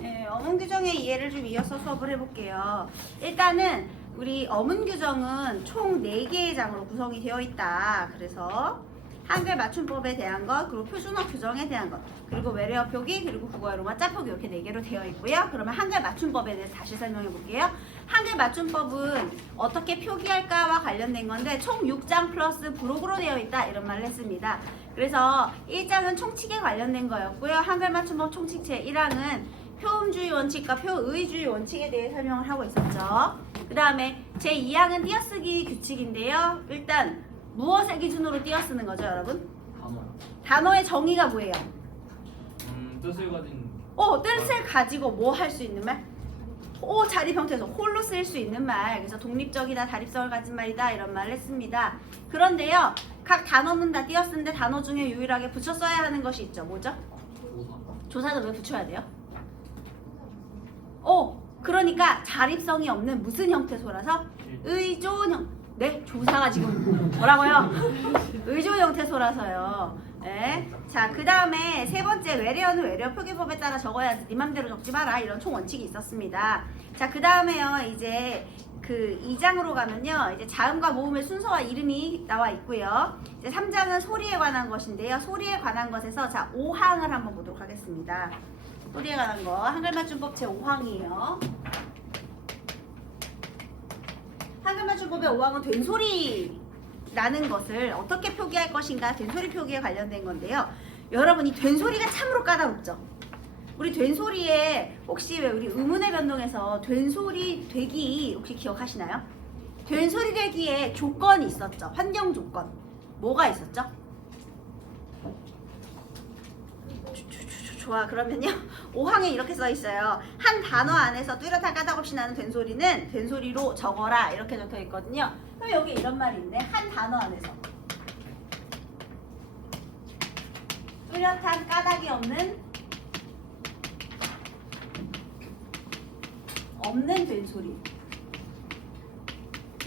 네, 어문 규정의 이해를 좀 이어서 수업을 해볼게요. 일단은 우리 어문 규정은 총 4개의 장으로 구성이 되어 있다. 그래서 한글 맞춤법에 대한 것, 그리고 표준어 규정에 대한 것, 그리고 외래어 표기, 그리고 국어의 로마 표기 이렇게 4개로 되어 있고요. 그러면 한글 맞춤법에 대해서 다시 설명해 볼게요. 한글 맞춤법은 어떻게 표기할까와 관련된 건데 총 6장 플러스 부록으로 되어 있다 이런 말을 했습니다. 그래서 1장은 총칙에 관련된 거였고요. 한글 맞춤법 총칙 제1항은 표음주의 원칙과 표의주의 원칙에 대해 설명을 하고 있었죠. 그 다음에 제2항은 띄어쓰기 규칙인데요. 일단 무엇을 기준으로 띄어쓰는 거죠, 여러분? 단어. 단어의 정의가 뭐예요? 뜻을 가진. 뜻을 가지고 뭐 할 수 있는 말? 자립 형태에서 홀로 쓸 수 있는 말. 그래서 독립적이다, 다립성을 가진 말이다 이런 말을 했습니다. 그런데요, 각 단어는 다 띄어쓰는데 단어 중에 유일하게 붙여 써야 하는 것이 있죠. 뭐죠? 조사. 조사는 왜 붙여야 돼요? 그러니까 자립성이 없는 무슨 형태소라서? 의존형. 네, 조사가 지금 뭐라고요? 의조 형태소라서요. 네. 자, 그 다음에 세 번째 외래어는 외래어 표기법에 따라 적어야지. 네 맘대로 적지 마라. 이런 총 원칙이 있었습니다. 자, 그 다음에요. 이제 그 2장으로 가면요. 이제 자음과 모음의 순서와 이름이 나와 있고요. 이제 3장은 소리에 관한 것인데요. 소리에 관한 것에서 자, 5항을 한번 보도록 하겠습니다. 소리에 관한 거. 한글 맞춤법 제 5항이에요. 한글 맞춤법의 5항은 된소리라는 것을 어떻게 표기할 것인가 된소리 표기에 관련된 건데요. 여러분 이 된소리가 참으로 까다롭죠. 우리 된소리에 혹시 왜 우리 의문의 변동에서 된소리 되기 혹시 기억하시나요? 된소리 되기에 조건이 있었죠. 환경 조건. 뭐가 있었죠? 좋아, 그러면요 5항에 이렇게 써 있어요. 한 단어 안에서 뚜렷한 까닭 없이 나는 된소리는 된소리로 적어라 이렇게 적혀 있거든요. 그럼 여기 이런 말이 있네. 한 단어 안에서 뚜렷한 까닭이 없는 된소리.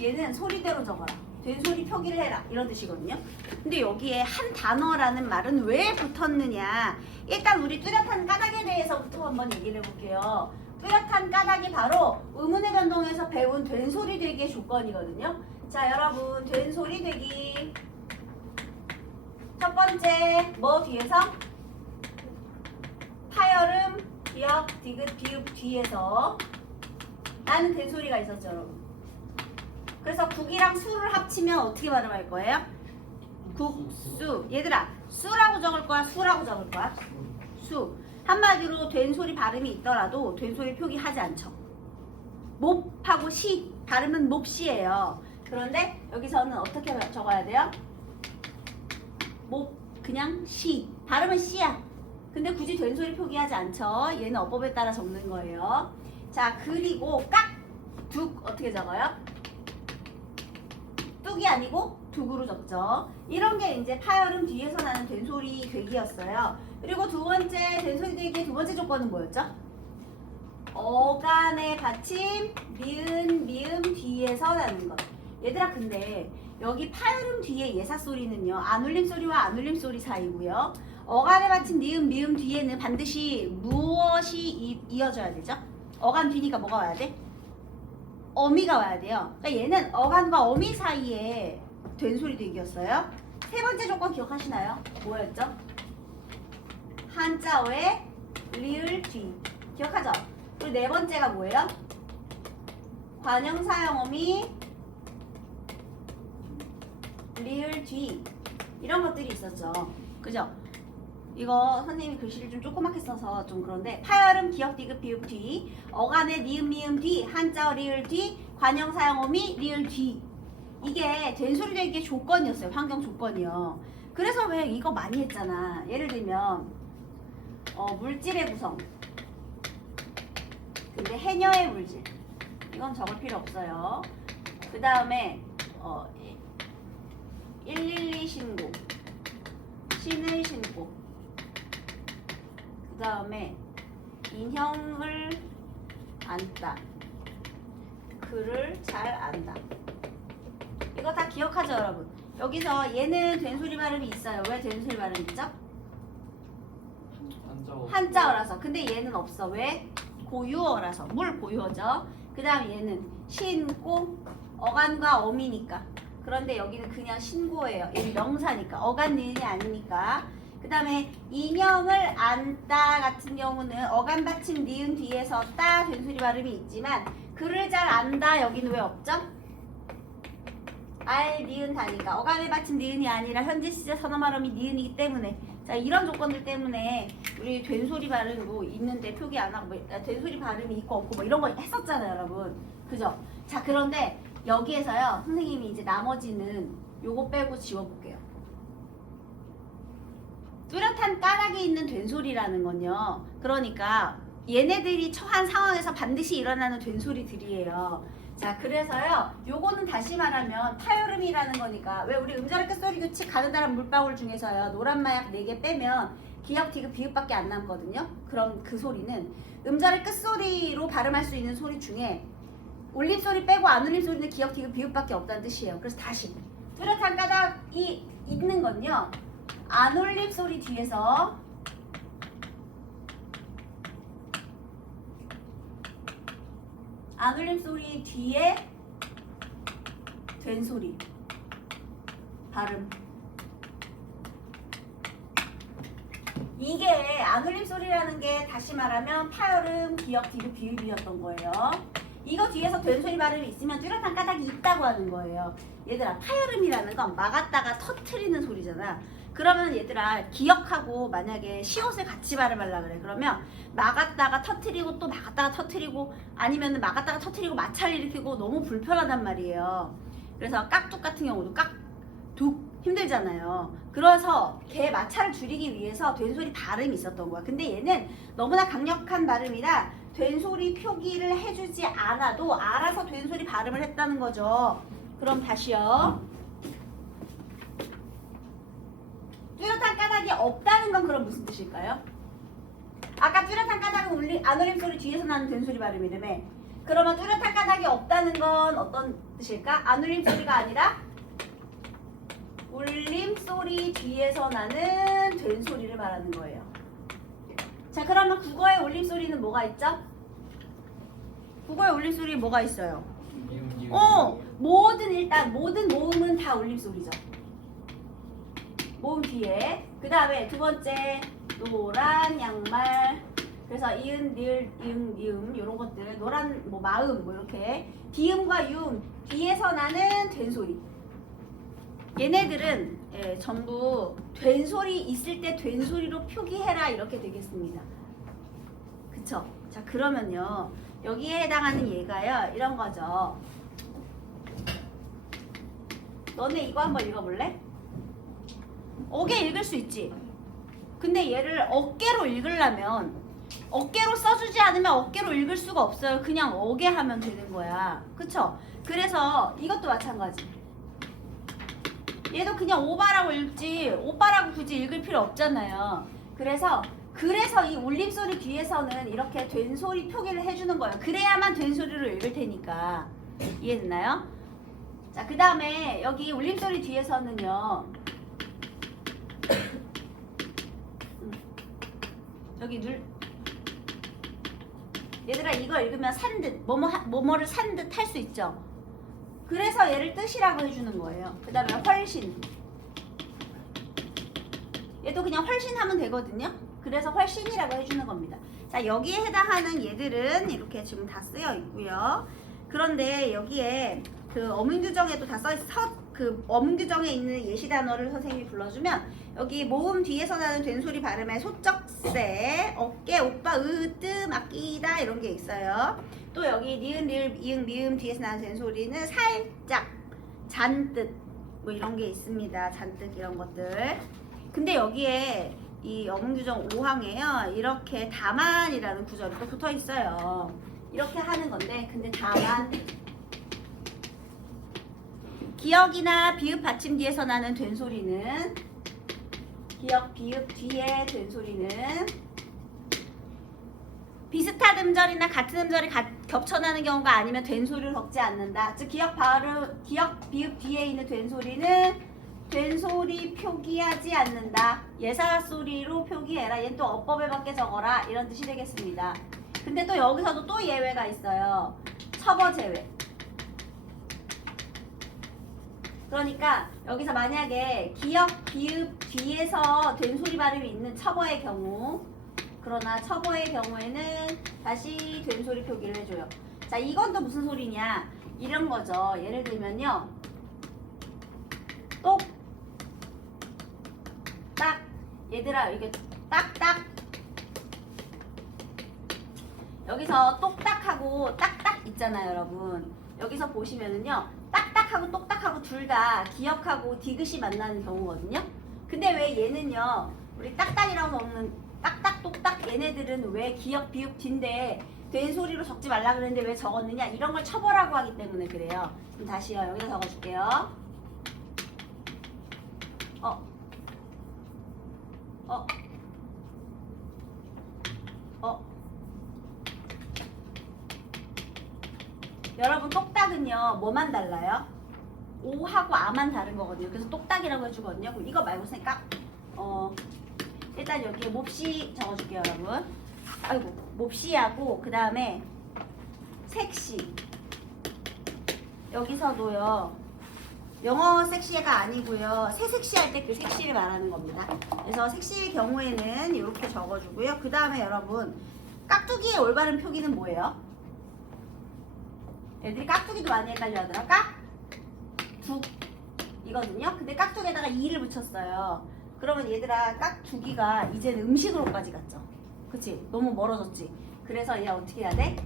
얘는 소리대로 적어라. 된소리 표기를 해라 이런 뜻이거든요. 근데 여기에 한 단어라는 말은 왜 붙었느냐. 일단 우리 뚜렷한 까닭에 대해서부터 한번 얘기를 해볼게요. 뚜렷한 까닭이 바로 의문의 변동에서 배운 된소리 되기의 조건이거든요. 자, 여러분 된소리 되기 첫 번째 뭐 뒤에서? 파열음, 기역, 디귿, 비읍 뒤에서 나는 된소리가 있었죠, 여러분. 그래서 국이랑 수를 합치면 어떻게 발음할 거예요? 국수. 얘들아, 수라고 적을 거야, 수라고 적을 거야? 수. 한마디로 된소리 발음이 있더라도 된소리 표기하지 않죠. 몹하고 시. 발음은 몹시예요. 그런데 여기서는 어떻게 적어야 돼요? 몹, 그냥 시. 발음은 시야. 근데 굳이 된소리 표기하지 않죠. 얘는 어법에 따라 적는 거예요. 자, 그리고 깍, 둑 어떻게 적어요? 뚝이 아니고 둑으로 적죠. 이런 게 이제 파열음 뒤에서 나는 된소리 되기였어요. 그리고 두 번째 된소리 되기의 두 번째 조건은 뭐였죠? 어간의 받침 미은 미음 뒤에서 나는 것. 얘들아, 근데 여기 파열음 뒤에 예사 소리는요 안울림 소리와 안울림 소리 사이고요. 어간의 받침 니은 미음 뒤에는 반드시 무엇이 이어져야 되죠? 어간 뒤니까 뭐가 와야 돼? 어미가 와야 돼요. 그러니까 얘는 어간과 어미 사이에 된소리 되기였어요. 세 번째 조건 기억하시나요? 뭐였죠? 한자어의 리을 뒤. 기억하죠? 그리고 네 번째가 뭐예요? 관형사형어미 리을 뒤. 이런 것들이 있었죠. 그죠? 이거 선생님이 글씨를 좀 조그맣게 써서 좀 그런데 파열음, 기역, 디귿, 비읍 뒤, 어간의 니은, 미음 뒤, 한자어 리을 뒤, 관형, 사형어미 리을 뒤. 이게 된소리 되기의 조건이었어요. 환경 조건이요. 그래서 왜 이거 많이 했잖아. 예를 들면 물질의 구성. 근데 해녀의 물질. 이건 적을 필요 없어요. 그 다음에 112 신고. 신을 신고. 그 다음에 인형을 안다. 글을 잘 안다. 이거 다 기억하죠, 여러분? 여기서 얘는 된소리 발음이 있어요. 왜 된소리 발음이 있죠? 한자어 한자어라서. 근데 얘는 없어. 왜? 고유어라서. 물 고유어죠. 그 다음에 얘는 신고, 어간과 어미니까. 그런데 여기는 그냥 신고예요. 얘는 명사니까. 어간 니은이 아니니까. 그 다음에 인형을 안다 같은 경우는 어간 받침 니은 뒤에서 따 된소리 발음이 있지만 글을 잘 안다 여기는 왜 없죠? 알 니은 다니까 어간을 받침 니은이 아니라 현재 시제 선어 발음이 니은이기 때문에 자 이런 조건들 때문에 우리 된소리 발음 뭐 있는데 표기 안 하고 뭐, 된소리 발음이 있고 없고 뭐 이런 거 했었잖아요 여러분. 그죠? 자 그런데 여기에서요 선생님이 이제 나머지는 요거 빼고 지워볼게요. 뚜렷한 까닭이 있는 된소리라는 건요. 그러니까 얘네들이 처한 상황에서 반드시 일어나는 된소리들이에요. 자, 그래서요. 요거는 다시 말하면 파열음이라는 거니까 왜 우리 음절의 끝소리 규칙 가느다란 물방울 중에서요. 노란 마약 4개 빼면 기역, 디귿, 비읍밖에 안 남거든요. 그럼 그 소리는 음절의 끝소리로 발음할 수 있는 소리 중에 올림소리 빼고 안 올림 소리는 기역, 디귿, 비읍밖에 없다는 뜻이에요. 그래서 다시 뚜렷한 까닭이 있는 건요. 안 올림 소리 뒤에서 안 올림 소리 뒤에 된 소리 발음 이게 안 올림 소리라는 게 다시 말하면 파열음, 기역, 디귿, 비읍이었던 거예요. 이거 뒤에서 된 소리 발음이 있으면 뚜렷한 까닭이 있다고 하는 거예요. 얘들아 파열음이라는 건 막았다가 터트리는 소리잖아. 그러면 얘들아 기억하고 만약에 시옷을 같이 발음하려 그래. 그러면 막았다가 터트리고 또 막았다가 터트리고 아니면 막았다가 터트리고 마찰 일으키고 너무 불편하단 말이에요. 그래서 깍둑 같은 경우도 깍둑 힘들잖아요. 그래서 걔 마찰을 줄이기 위해서 된소리 발음이 있었던 거야. 근데 얘는 너무나 강력한 발음이라 된소리 표기를 해주지 않아도 알아서 된소리 발음을 했다는 거죠. 그럼 다시요. 뚜렷한 까닭이 없다는 건 그럼 무슨 뜻일까요? 아까 뚜렷한 까닭은 안 올림 소리 뒤에서 나는 된소리 발음이라며. 그러면 뚜렷한 까닭이 없다는 건 어떤 뜻일까? 안 올림 소리가 아니라 울림 소리 뒤에서 나는 된소리를 말하는 거예요. 자 그러면 국어의 울림 소리는 뭐가 있죠? 국어의 울림 소리 뭐가 있어요? 모든 모음은 다 울림 소리죠. 모음 뒤에 그 다음에 두 번째 노란 양말 그래서 이은, 니을, 이응, 미음 이런 것들 노란 뭐 마음 뭐 이렇게 디음과 유음 뒤에서 나는 된소리 얘네들은 전부 된소리 있을 때 된소리로 표기해라 이렇게 되겠습니다. 그쵸? 자 그러면요 여기에 해당하는 얘가요 이런 거죠. 너네 이거 한번 읽어볼래? 어게 읽을 수 있지. 근데 얘를 어깨로 읽으려면 어깨로 써주지 않으면 어깨로 읽을 수가 없어요. 그냥 어게 하면 되는 거야. 그쵸? 그래서 이것도 마찬가지. 얘도 그냥 오바라고 읽지 오빠라고 굳이 읽을 필요 없잖아요. 그래서 이 울림소리 뒤에서는 이렇게 된소리 표기를 해주는 거예요. 그래야만 된소리로 읽을 테니까. 이해됐나요? 자, 그 다음에 여기 울림소리 뒤에서는요. 여기 얘들아 이거 읽으면 산 듯 뭐뭐를 산 듯 할 수 있죠. 그래서 얘를 뜻이라고 해주는 거예요. 그 다음에 훨씬 얘도 그냥 훨씬 하면 되거든요. 그래서 훨씬이라고 해주는 겁니다. 자 여기에 해당하는 얘들은 이렇게 지금 다 쓰여 있고요. 그런데 여기에 그 어문규정에도 다 써있어. 그 어문규정에 있는 예시 단어를 선생님이 불러주면 여기 모음 뒤에서 나는 된소리 발음에 소쩍새, 어깨, 오빠, 으뜸, 아끼다 이런 게 있어요. 또 여기 니은, 리을, 이응, 미음 뒤에서 나는 된소리는 살짝, 잔뜩 뭐 이런 게 있습니다. 잔뜩 이런 것들. 근데 여기에 이 어문규정 5항에요. 이렇게 다만이라는 구절이 또 붙어 있어요. 이렇게 하는 건데 근데 다만 기역이나 비읍 받침 뒤에서 나는 된소리는 기역, 비읍 뒤에 된소리는 비슷한 음절이나 같은 음절이 겹쳐나는 경우가 아니면 된소리를 겪지 않는다. 즉 기역, 비읍 뒤에 있는 된소리는 된소리 표기하지 않는다. 예사소리로 표기해라. 얘는 또 어법에밖에 적어라. 이런 뜻이 되겠습니다. 근데 또 여기서도 또 예외가 있어요. 첩어 제외. 그러니까 여기서 만약에 기역, 비읍 뒤에서 된소리 발음이 있는 첩어의 경우, 그러나 첩어의 경우에는 다시 된소리 표기를 해줘요. 자, 이건 또 무슨 소리냐? 이런 거죠. 예를 들면요. 똑, 딱. 얘들아, 이게 딱딱. 여기서 똑딱하고 딱딱 있잖아요, 여러분. 여기서 보시면은요. 딱딱하고 똑딱하고 둘 다 기역하고 디귿이 만나는 경우거든요. 근데 왜 얘는요. 우리 딱딱이라고 적는 딱딱 똑딱 얘네들은 왜 기역 비읍 뒤인데 된소리로 적지 말라 그랬는데 왜 적었느냐? 이런 걸 첩어라고 하기 때문에 그래요. 그럼 다시요. 여기다 적어줄게요. 여러분 똑딱은요 뭐만 달라요? 오하고 아만 다른 거거든요. 그래서 똑딱이라고 해주거든요. 그럼 이거 말고 쓰니까 일단 여기에 몹시 적어줄게요, 여러분. 아이고 몹시하고 그 다음에 섹시. 여기서도요. 영어 섹시가 아니고요. 새 섹시할 때 그 섹시를 말하는 겁니다. 그래서 섹시의 경우에는 이렇게 적어주고요. 그 다음에 여러분 깍두기의 올바른 표기는 뭐예요? 애들이 깍두기도 많이 헷갈려 하더라. 깍둑 이거든요. 근데 깍둑에다가 이를 붙였어요. 그러면 얘들아 깍두기가 이제는 음식으로까지 갔죠. 그치? 너무 멀어졌지. 그래서 얘 어떻게 해야 돼?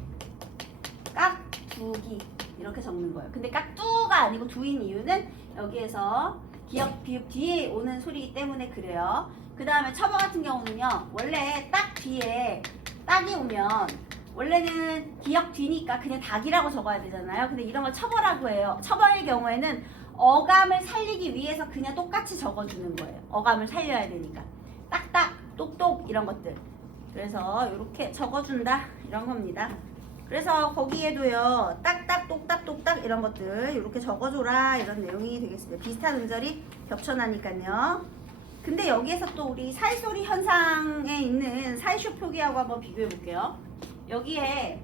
깍두기 이렇게 적는 거예요. 근데 깍두가 아니고 두인 이유는 여기에서 기역 비읍 뒤에 오는 소리이기 때문에 그래요. 그 다음에 첩어 같은 경우는요. 원래 딱 뒤에 딱이 오면 원래는 기역 뒤니까 그냥 닭이라고 적어야 되잖아요. 근데 이런 걸 첩어라고 해요. 첩어의 경우에는 어감을 살리기 위해서 그냥 똑같이 적어주는 거예요. 어감을 살려야 되니까. 딱딱, 똑똑 이런 것들. 그래서 이렇게 적어준다 이런 겁니다. 그래서 거기에도요. 딱딱, 똑딱, 똑딱 이런 것들 이렇게 적어줘라 이런 내용이 되겠습니다. 비슷한 음절이 겹쳐나니까요. 근데 여기에서 또 우리 사이소리 현상에 있는 사이쇼 표기하고 한번 비교해 볼게요. 여기에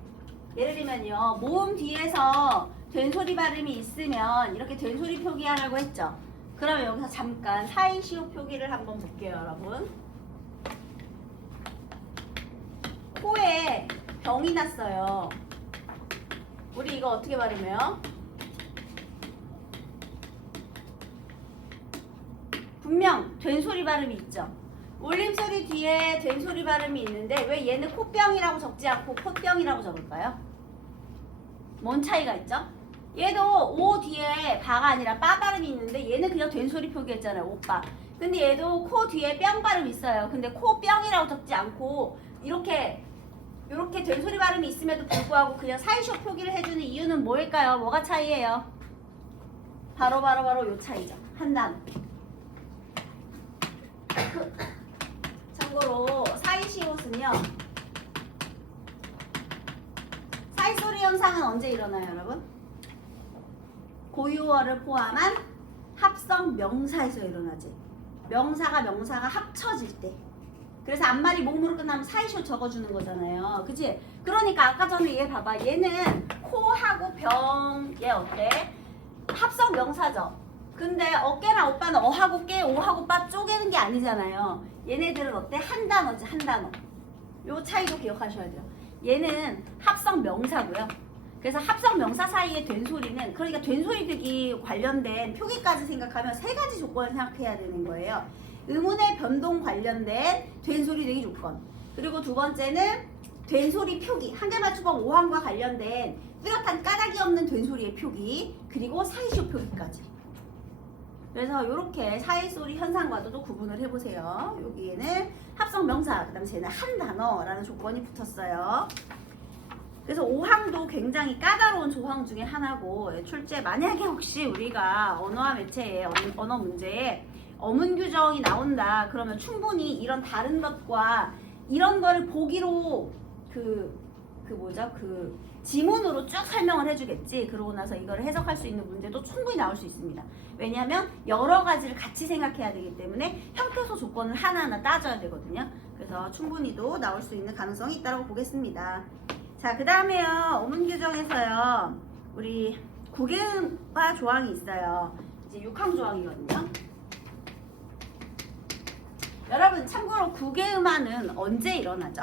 예를 들면요. 모음 뒤에서 된소리 발음이 있으면 이렇게 된소리 표기하라고 했죠. 그러면 여기서 잠깐 사이시오 표기를 한번 볼게요, 여러분. 코에 병이 났어요. 우리 이거 어떻게 발음해요? 분명 된소리 발음이 있죠. 올림소리 뒤에 된소리 발음이 있는데 왜 얘는 코병이라고 적지 않고 콧병이라고 적을까요? 뭔 차이가 있죠? 얘도 오 뒤에 바가 아니라 빠 발음이 있는데 얘는 그냥 된소리 표기했잖아요. 오빠. 근데 얘도 코 뒤에 뿅 발음 있어요. 근데 코병이라고 적지 않고 이렇게 된소리 발음이 있음에도 불구하고 그냥 사이쇼 표기를 해주는 이유는 뭘까요? 뭐가 차이예요? 바로 요 차이죠. 한 단어. 참고로 사이시옷은요. 사이소리 현상은 언제 일어나요, 여러분? 고유어를 포함한 합성 명사에서 일어나지. 명사가 합쳐질 때. 그래서 앞말이 몸으로 끝나면 사이쇼 적어주는 거잖아요. 그치? 그러니까 아까 전에 얘 봐봐. 얘는 코하고 병, 얘 어때? 합성 명사죠. 근데 어깨나 오빠는 어하고 깨, 오하고 빠 쪼개는 게 아니잖아요. 얘네들은 어때? 한 단어지, 한 단어. 요 차이도 기억하셔야 돼요. 얘는 합성 명사고요. 그래서 합성 명사 사이에 된소리는, 그러니까 된소리 되기 관련된 표기까지 생각하면 세 가지 조건을 생각해야 되는 거예요. 의문의 변동 관련된 된소리 되기 조건. 그리고 두 번째는 된소리 표기. 한계맞춤법 5항과 관련된 뚜렷한 까닭이 없는 된소리의 표기. 그리고 사이쇼 표기까지. 그래서 이렇게 사이소리 현상과도 또 구분을 해보세요. 여기에는 합성 명사, 그 다음에 쟤는 한 단어라는 조건이 붙었어요. 그래서 5항도 굉장히 까다로운 조항 중에 하나고, 출제 만약에 혹시 우리가 언어와 매체에 언어 문제에 어문 규정이 나온다 그러면 충분히 이런 다른 것과 이런 거를 보기로 그 그 지문으로 쭉 설명을 해주겠지. 그러고 나서 이걸 해석할 수 있는 문제도 충분히 나올 수 있습니다. 왜냐하면 여러 가지를 같이 생각해야 되기 때문에 형태소 조건을 하나하나 따져야 되거든요. 그래서 충분히도 나올 수 있는 가능성이 있다고 보겠습니다. 자, 그 다음에요. 어문 규정에서요. 우리 국외음화 조항이 있어요. 이제 6항 조항이거든요. 여러분 참고로 국외음화는 언제 일어나죠?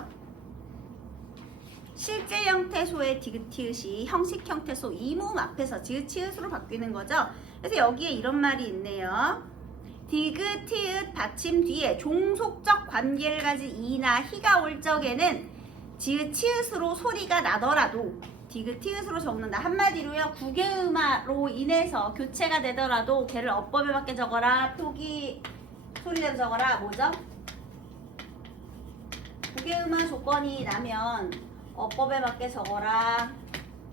실제 형태소의 디귿티읕이 형식 형태소 이모음 앞에서 지읒치읒으로 바뀌는 거죠. 그래서 여기에 이런 말이 있네요. 디귿티읒 받침 뒤에 종속적 관계를 가진 이나 희가 올 적에는 지읒치읒으로 소리가 나더라도 디귿티읒으로 적는다. 한마디로요. 국외음화로 인해서 교체가 되더라도 걔를 어법에 맞게 적어라. 표기 소리대로 적어라. 뭐죠? 국외음화 조건이 나면 어법에 맞게 적어라.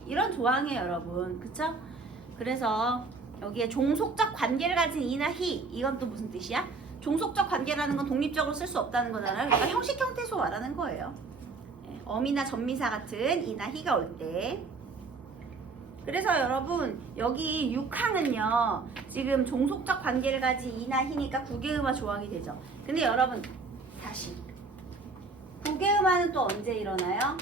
이런 조항이에요, 여러분. 그쵸? 그래서 여기에 종속적 관계를 가진 이나 희, 이건 또 무슨 뜻이야? 종속적 관계라는 건 독립적으로 쓸 수 없다는 거잖아요. 그러니까 형식 형태소 말하는 거예요. 어미나 전미사 같은 이나 희가 올 때. 그래서 여러분 여기 6항은요 지금 종속적 관계를 가진 이나 희니까 국외음화 조항이 되죠. 근데 여러분 다시 국외음화는 또 언제 일어나요?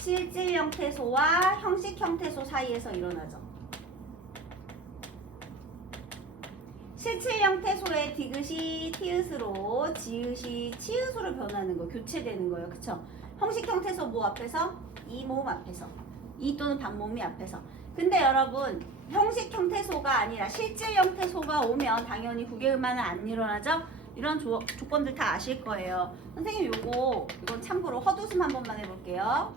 실질 형태소와 형식 형태소 사이에서 일어나죠. 실질 형태소의 디귿이 티읕으로 지읒이 치읒으로 변하는 거, 교체되는 거예요. 그쵸? 형식 형태소 뭐 앞에서? 이 모음 앞에서. 이 또는 반모음이 앞에서. 근데 여러분 형식 형태소가 아니라 실질 형태소가 오면 당연히 국외음화는 안 일어나죠? 이런 조건들 다 아실 거예요. 선생님 이건 참고로 헛웃음 한 번만 해볼게요.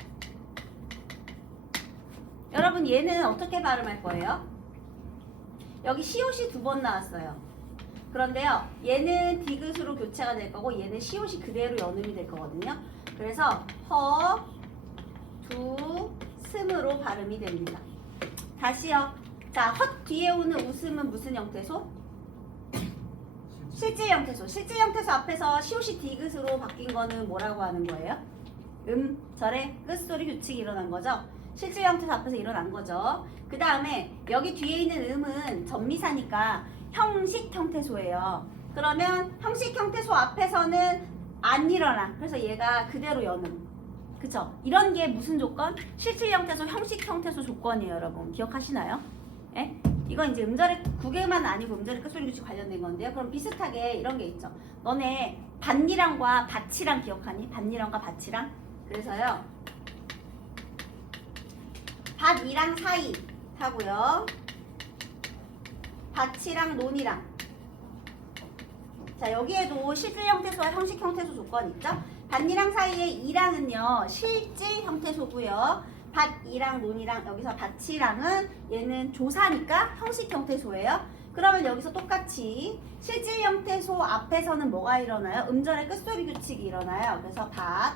여러분 얘는 어떻게 발음할 거예요? 여기 시옷이 두 번 나왔어요. 그런데요 얘는 디귿으로 교체가 될 거고 얘는 시옷이 그대로 연음이 될 거거든요. 그래서 허, 두, 스으로 발음이 됩니다. 다시요. 자, 헛 뒤에 오는 웃음은 무슨 형태소? 실질 형태소. 실질 형태소 앞에서 시옷이 디귿으로 바뀐 거는 뭐라고 하는 거예요? 절의 끝소리 규칙이 일어난 거죠. 실질 형태소 앞에서 일어난 거죠. 그 다음에 여기 뒤에 있는 음은 전미사니까 형식 형태소예요. 그러면 형식 형태소 앞에서는 안 일어나. 그래서 얘가 그대로 연음. 그쵸? 이런 게 무슨 조건? 실질 형태소, 형식 형태소 조건이에요, 여러분. 기억하시나요? 예? 이건 이제 음절의 국외음화는 아니고 음절의 끝소리 규칙 관련된 건데요. 그럼 비슷하게 이런 게 있죠. 너네 밭이랑과 밭이랑 기억하니? 밭이랑과 밭이랑? 그래서요. 밭이랑 사이 하고요. 밭이랑 논이랑. 자, 여기에도 실질 형태소와 형식 형태소 조건 있죠? 밭이랑 사이의 이랑은요 실질 형태소고요. 밭이랑 논이랑 여기서 밭이랑은 얘는 조사니까 형식 형태소예요. 그러면 여기서 똑같이 실질 형태소 앞에서는 뭐가 일어나요? 음절의 끝소리 규칙이 일어나요. 그래서 밭.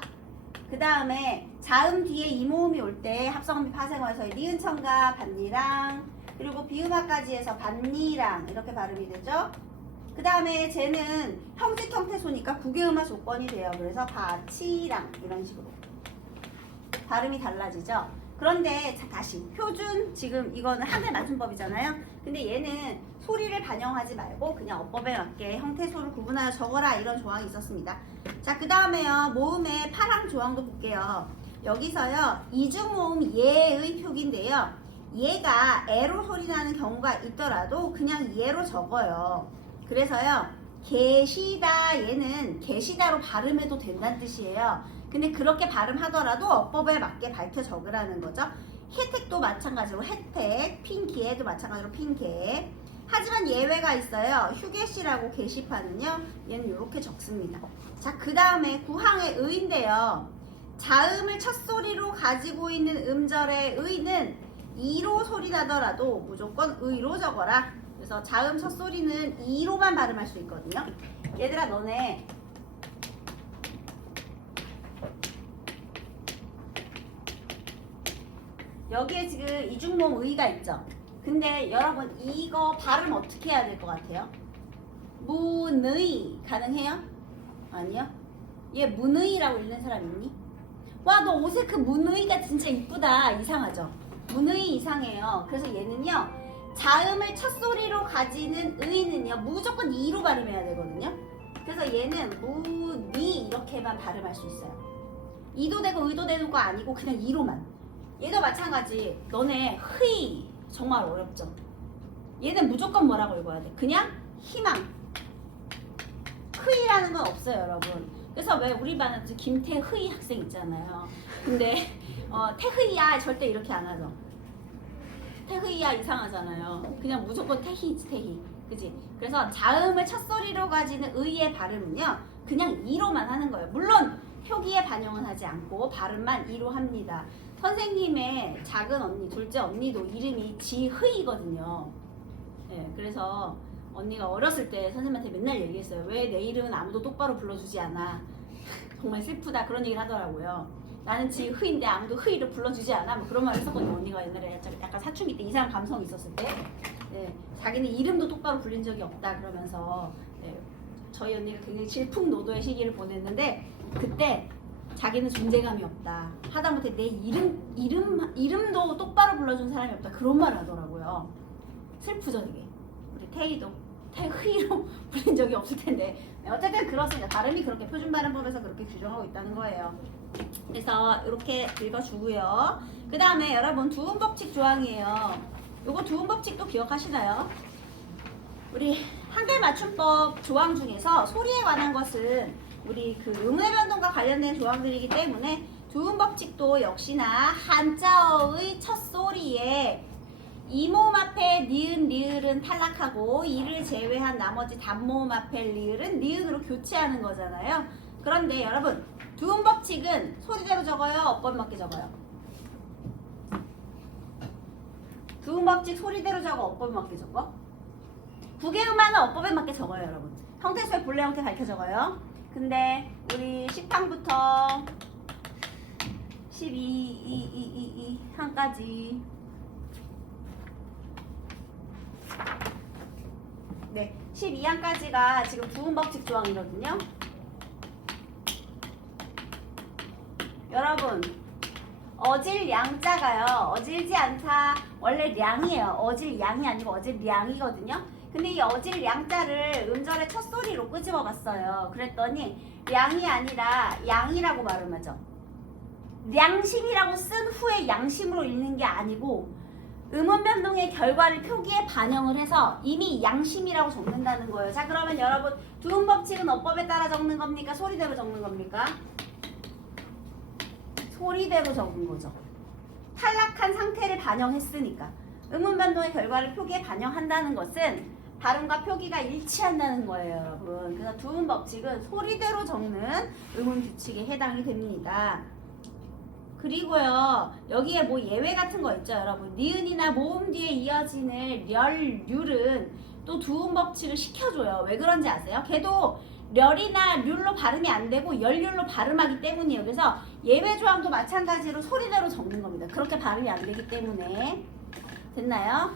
그 다음에 자음 뒤에 이모음이 올 때 합성음 파생어에서 니은천과 밭이랑 그리고 비음화까지 해서 밭이랑 이렇게 발음이 되죠. 그 다음에 쟤는 형식 형태소니까 국외음화 조건이 돼요. 그래서 밭이랑 이런 식으로 발음이 달라지죠. 그런데 자, 다시 표준 지금 이거는 한글 맞춤법이잖아요. 근데 얘는 소리를 반영하지 말고 그냥 어법에 맞게 형태소를 구분하여 적어라 이런 조항이 있었습니다. 자, 그 다음에요 모음의 8항 조항도 볼게요. 여기서요 이중모음 예의 표기인데요. 얘가 애로 소리 나는 경우가 있더라도 그냥 예로 적어요. 그래서요 계시다 얘는 계시다로 발음해도 된다는 뜻이에요. 근데 그렇게 발음하더라도 어법에 맞게 밝혀 적으라는 거죠. 혜택도 마찬가지로 혜택, 핑계도 마찬가지로 핑계. 하지만 예외가 있어요. 휴게실하고 게시판은요 얘는 이렇게 적습니다. 자, 그 다음에 9항의 의인데요. 자음을 첫 소리로 가지고 있는 음절의 의는 이로 소리 나더라도 무조건 의로 적어라. 그래서 자음 첫 소리는 이로만 발음할 수 있거든요. 얘들아 너네 여기에 지금 이중모음 의가 있죠. 근데 여러분 이거 발음 어떻게 해야 될 것 같아요? 문의 가능해요? 아니요? 얘 문의라고 읽는 사람 있니? 와, 너 옷에 그 문의가 진짜 이쁘다. 이상하죠? 문의 이상해요. 그래서 얘는요, 자음을 첫 소리로 가지는 의는요, 무조건 이로 발음해야 되거든요. 그래서 얘는 무니 이렇게만 발음할 수 있어요. 이도 되고 의도 되는 거 아니고 그냥 이로만. 얘도 마찬가지. 너네 흐이 정말 어렵죠. 얘는 무조건 뭐라고 읽어야 돼? 그냥 희망. 흐이라는 건 없어요, 여러분. 그래서 왜 우리 반에 김태흐이 학생 있잖아요. 근데 태흐이야 절대 이렇게 안 하죠. 태흐이야 이상하잖아요. 그냥 무조건 태희지 태희. 그지? 그래서 자음을 첫 소리로 가지는 의의 발음은요, 그냥 이로만 하는 거예요. 물론 표기에 반영은 하지 않고 발음만 이로 합니다. 선생님의 작은 언니, 둘째 언니도 이름이 지흐이거든요. 네, 그래서 언니가 어렸을 때 선생님한테 맨날 얘기했어요. 왜 내 이름은 아무도 똑바로 불러주지 않아? 정말 슬프다 그런 얘기를 하더라고요. 나는 지흐인데 아무도 흐이를 불러주지 않아? 뭐 그런 말을 했었거든요. 언니가 옛날에 약간 사춘기 때 이상한 감성이 있었을 때, 네, 자기는 이름도 똑바로 불린 적이 없다 그러면서, 네, 저희 언니가 굉장히 질풍노도의 시기를 보냈는데, 그때 자기는 존재감이 없다. 하다못해 내 이름도 똑바로 불러준 사람이 없다. 그런 말을 하더라고요. 슬프죠, 되게. 우리 태희도 태휘로 불린 적이 없을 텐데. 네, 어쨌든 그렇습니다. 발음이 그렇게 표준 발음법에서 그렇게 규정하고 있다는 거예요. 그래서 이렇게 읽어주고요. 그 다음에 여러분 두음 법칙 조항이에요. 요거 두음 법칙도 기억하시나요? 우리 한글 맞춤법 조항 중에서 소리에 관한 것은 우리 그 음의 변동과 관련된 조항들이기 때문에 두음 법칙도 역시나 한자어의 첫 소리에 이모음 앞에 니은, 리을은 탈락하고 이를 제외한 나머지 단모음 앞에 리을은 니은으로 교체하는 거잖아요. 그런데 여러분 두음 법칙은 소리대로 적어요? 어법에 맞게 적어요? 두음 법칙 소리대로 적어? 어법에 맞게 적어? 국외음화는 어법에 맞게 적어요, 여러분. 형태소의 본래 형태 밝혀 적어요. 근데 우리 10항부터 12항까지 네, 12항까지가 지금 두음 법칙 조항이거든요. 여러분, 어질 양자가요. 어질지 않다. 원래 량이에요. 어질 양이 아니고 어질 량이거든요. 근데 이 어질 양자를 음절의 첫 소리로 끄집어 봤어요. 그랬더니 량이 아니라 양이라고 발음하죠. 량심이라고 쓴 후에 양심으로 읽는 게 아니고 음원 변동의 결과를 표기에 반영을 해서 이미 양심이라고 적는다는 거예요. 자, 그러면 여러분 두음 법칙은 어법에 따라 적는 겁니까? 소리대로 적는 겁니까? 소리대로 적은 거죠. 탈락한 상태를 반영했으니까. 음운 변동의 결과를 표기에 반영한다는 것은 발음과 표기가 일치한다는 거예요, 여러분. 그래서 두음 법칙은 소리대로 적는 음운 규칙에 해당이 됩니다. 그리고요, 여기에 뭐 예외 같은 거 있죠, 여러분. 니은이나 모음 뒤에 이어지는 렬, 률은 또 두음 법칙을 시켜줘요. 왜 그런지 아세요? 걔도 렬이나 률로 발음이 안 되고 열률로 발음하기 때문이에요. 그래서 예외 조항도 마찬가지로 소리대로 적는 겁니다. 그렇게 발음이 안 되기 때문에. 됐나요?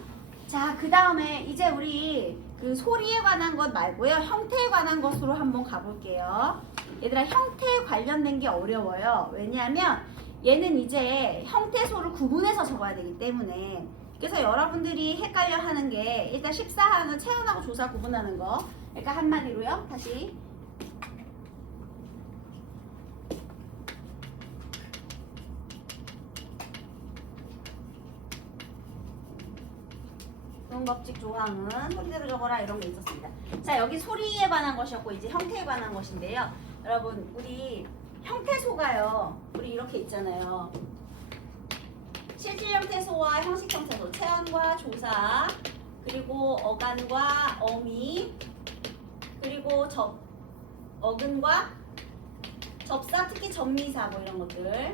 자, 그 다음에 이제 우리 그 소리에 관한 것 말고요, 형태에 관한 것으로 한번 가볼게요. 얘들아, 형태에 관련된 게 어려워요. 왜냐하면 얘는 이제 형태소를 구분해서 적어야 되기 때문에. 그래서 여러분들이 헷갈려 하는 게 일단 14항은 체언하고 조사 구분하는 거. 그러니까 한마디로요. 다시. 두음법칙 조항은 소리대로 적어라 이런 게 있었습니다. 자, 여기 소리에 관한 것이었고 이제 형태에 관한 것인데요. 여러분, 우리 형태소가요, 우리 이렇게 있잖아요. 실질 형태소와 형식 형태소, 체언과 조사, 그리고 어간과 어미, 그리고 어근과 접사, 특히 접미사 뭐 이런 것들,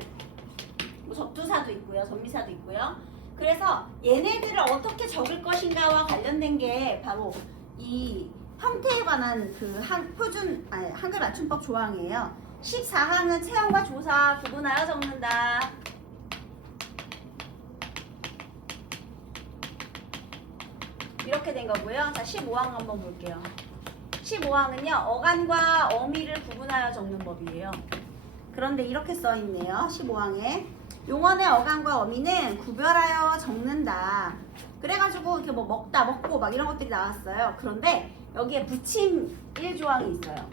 뭐 접두사도 있고요, 접미사도 있고요. 그래서 얘네들을 어떻게 적을 것인가와 관련된 게 바로 이 형태에 관한 그 한글 맞춤법 조항이에요. 14항은 체언과 조사 구분하여 적는다. 이렇게 된 거고요. 자, 15항 한번 볼게요. 15항은요, 어간과 어미를 구분하여 적는 법이에요. 그런데 이렇게 써 있네요. 15항에 용언의 어간과 어미는 구별하여 적는다. 그래가지고 이렇게 뭐 먹다 먹고 막 이런 것들이 나왔어요. 그런데 여기에 부침 1조항이 있어요.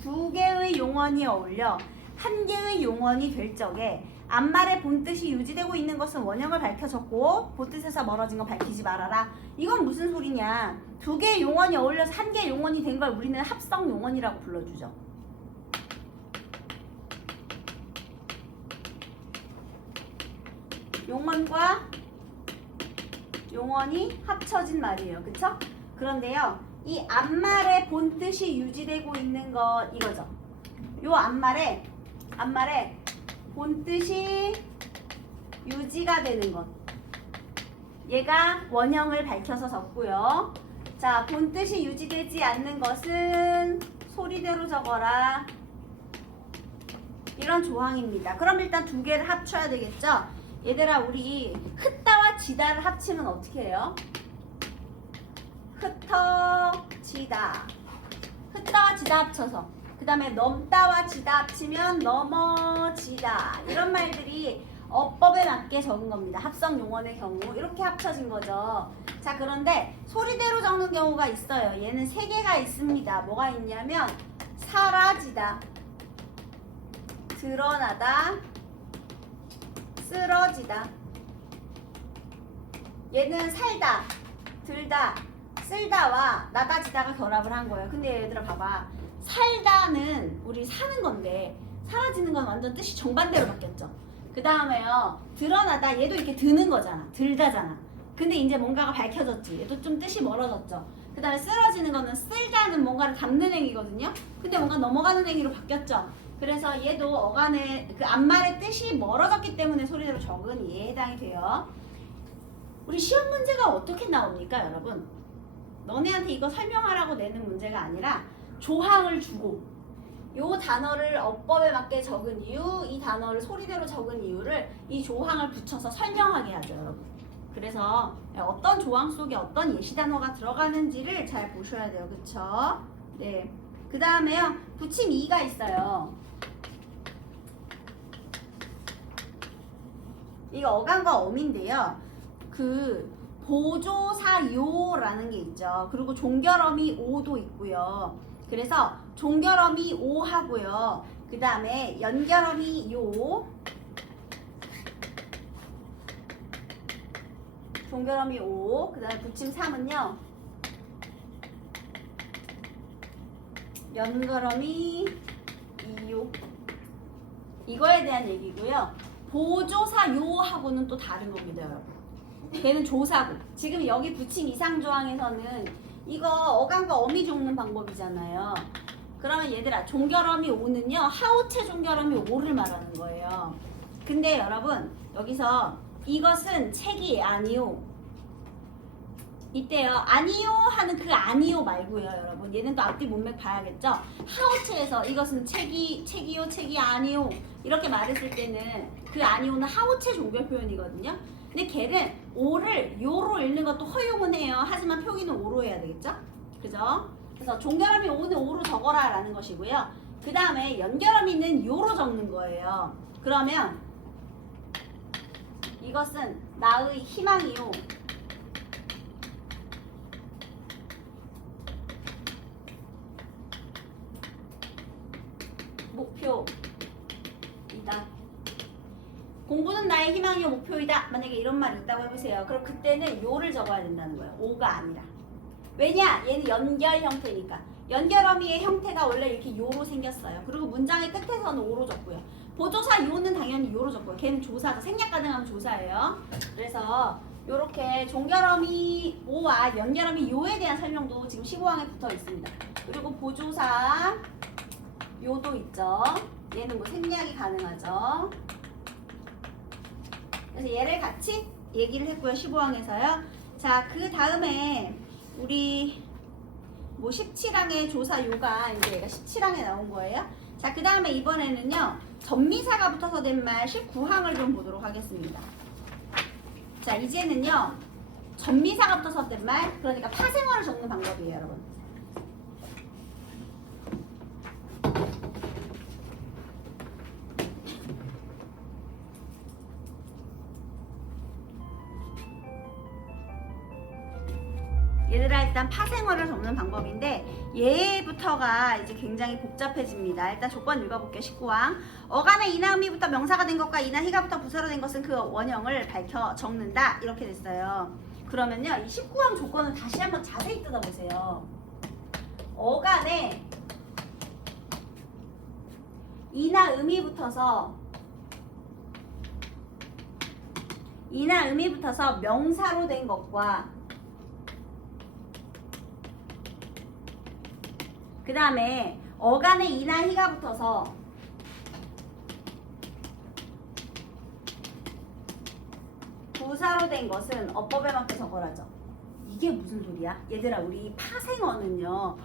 두 개의 용언이 어울려 한 개의 용언이 될 적에 앞말의 본뜻이 유지되고 있는 것은 원형을 밝혀 적고 본뜻에서 멀어진 건 밝히지 말아라. 이건 무슨 소리냐? 두 개의 용언이 어울려서 한 개의 용언이 된 걸 우리는 합성 용언이라고 불러주죠. 용언과 용언이 합쳐진 말이에요. 그쵸? 그런데요, 이 앞말의 본뜻이 유지되고 있는 것 이거죠. 요 앞말에 본뜻이 유지가 되는 것. 얘가 원형을 밝혀서 적고요. 자, 본뜻이 유지되지 않는 것은 소리대로 적어라. 이런 조항입니다. 그럼 일단 두 개를 합쳐야 되겠죠? 얘들아, 우리 흩다와 지다를 합치면 어떻게 해요? 흩어지다. 흩다와 지다 합쳐서. 그 다음에 넘다와 지다 합치면 넘어지다. 이런 말들이 어법에 맞게 적은 겁니다. 합성 용언의 경우 이렇게 합쳐진 거죠. 자, 그런데 소리대로 적는 경우가 있어요. 얘는 세 개가 있습니다. 뭐가 있냐면 사라지다, 드러나다, 쓰러지다. 얘는 살다, 들다, 쓸다와 나다지다가 결합을 한 거예요. 근데 얘들아 봐봐. 살다는 우리 사는 건데 사라지는 건 완전 뜻이 정반대로 바뀌었죠. 그 다음에요, 드러나다. 얘도 이렇게 드는 거잖아. 들다잖아. 근데 이제 뭔가가 밝혀졌지. 얘도 좀 뜻이 멀어졌죠. 그 다음에 쓰러지는 거는 쓸다는 뭔가를 담는 행위거든요. 근데 뭔가 넘어가는 행위로 바뀌었죠. 그래서 얘도 어간의 그 앞말의 뜻이 멀어졌기 때문에 소리대로 적은 이에 해당이 돼요. 우리 시험 문제가 어떻게 나옵니까, 여러분? 너네한테 이거 설명하라고 내는 문제가 아니라 조항을 주고 요 단어를 어법에 맞게 적은 이유, 이 단어를 소리대로 적은 이유를 이 조항을 붙여서 설명하게 하죠, 여러분. 그래서 어떤 조항 속에 어떤 예시 단어가 들어가는지를 잘 보셔야 돼요. 그쵸? 네. 그 다음에요, 붙임 2가 있어요. 이거 어간과 어미인데요. 그 보조사요라는 게 있죠. 그리고 종결어미 오도 있고요. 그래서 종결어미 오 하고요. 그 다음에 연결어미 요, 종결어미 오, 그 다음에 붙임 3은요 연결어미 이요. 이거에 대한 얘기고요. 보조사요하고는 또 다른 겁니다, 여러분. 걔는 조사고. 지금 여기 붙임 이상 조항에서는 이거 어간과 어미 적는 방법이잖아요. 그러면 얘들아, 종결어미 오는요 하우체 종결어미 오를 말하는 거예요. 근데 여러분, 여기서 이것은 책이 아니요, 이때요 아니요 하는 그 아니요 말고요, 여러분. 얘는 또 앞뒤 문맥 봐야겠죠. 하우체에서 이것은 책이요, 책이 아니요 이렇게 말했을 때는 그 아니요는 하우체 종결 표현이거든요. 근데 걔는 오를 요로 읽는 것도 허용은 해요. 하지만 표기는 오로 해야 되겠죠? 그죠? 그래서 종결어미 오는 오로 적어라 라는 것이고요. 그 다음에 연결어미는 요로 적는 거예요. 그러면 이것은 나의 희망이요, 목표이다. 공부는 나의 희망이요 목표이다. 만약에 이런 말이 있다고 해보세요. 그럼 그때는 요를 적어야 된다는 거예요. 오가 아니라. 왜냐? 얘는 연결 형태니까. 연결어미의 형태가 원래 이렇게 요로 생겼어요. 그리고 문장의 끝에서는 오로 적고요. 보조사 요는 당연히 요로 적고요. 걔는 조사죠. 생략 가능하면 조사예요. 그래서 요렇게 종결어미 오와 연결어미 요에 대한 설명도 지금 15항에 붙어 있습니다. 그리고 보조사 요도 있죠. 얘는 뭐 생략이 가능하죠. 그래서 얘를 같이 얘기를 했고요. 15항에서요. 자, 그 다음에 우리 뭐 17항의 조사 요가 이제 얘가 17항에 나온 거예요. 자, 그 다음에 이번에는요 전미사가 붙어서 된 말 19항을 좀 보도록 하겠습니다. 자, 이제는요 전미사가 붙어서 된 말, 그러니까 파생어를 적는 방법이에요, 여러분. 얘들아 일단 파생어를 적는 방법인데 얘부터가 이제 굉장히 복잡해집니다. 일단 조건 읽어볼게요. 19항. 어간의 이나 음이부터 명사가 된 것과 이나 희가부터 부사로 된 것은 그 원형을 밝혀 적는다. 이렇게 됐어요. 그러면요. 이 19항 조건을 다시 한번 자세히 뜯어보세요. 어간에 이나 음이 붙어서 명사로 된 것과 그 다음에 어간에 이나 희가 붙어서 부사로 된 것은 어법에 맞게 적어라죠. 이게 무슨 소리야? 얘들아 우리 파생어는요.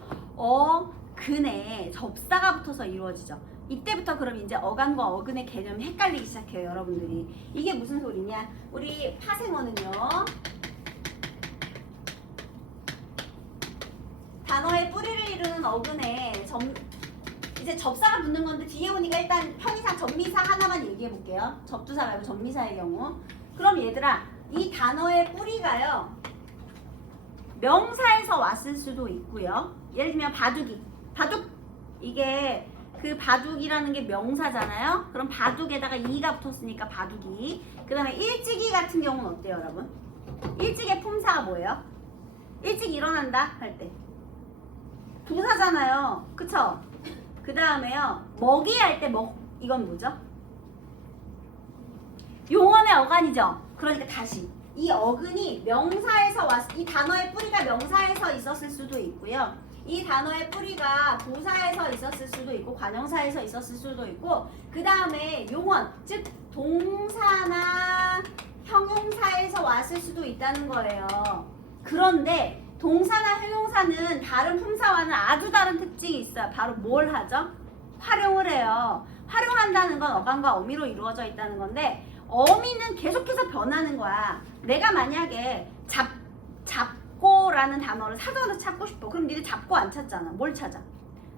근에 접사가 붙어서 이루어지죠. 이때부터 그럼 이제 어간과 어근의 개념이 헷갈리기 시작해요. 여러분들이. 이게 무슨 소리냐? 우리 파생어는요. 단어의 뿌리를 이루는 어근에 이제 접사가 붙는 건데 뒤에 오니까 일단 편의상 전미사 하나만 얘기해 볼게요. 접두사 말고 전미사의 경우. 그럼 얘들아 이 단어의 뿌리가요. 명사에서 왔을 수도 있고요. 예를 들면 바둑이. 바둑 이게 그 바둑이라는 게 명사잖아요. 그럼 바둑에다가 이가 붙었으니까 바둑이. 그 다음에 일찍이 같은 경우는 어때요 여러분? 일찍의 품사가 뭐예요? 일찍 일어난다 할 때. 부사잖아요. 그쵸? 그 다음에요. 먹이 할 때 이건 뭐죠? 용언의 어간이죠. 그러니까 다시 이 어근이 명사에서 이 단어의 뿌리가 명사에서 있었을 수도 있고요. 이 단어의 뿌리가 부사에서 있었을 수도 있고 관형사에서 있었을 수도 있고 그 다음에 용언 즉 동사나 형용사에서 왔을 수도 있다는 거예요. 그런데 동사나 형용사는 다른 품사와는 아주 다른 특징이 있어요. 바로 뭘 하죠? 활용을 해요. 활용한다는 건 어간과 어미로 이루어져 있다는 건데 어미는 계속해서 변하는 거야. 내가 만약에 잡고라는 단어를 사전에서 찾고 싶어. 그럼 니들 잡고 안 찾잖아. 뭘 찾아?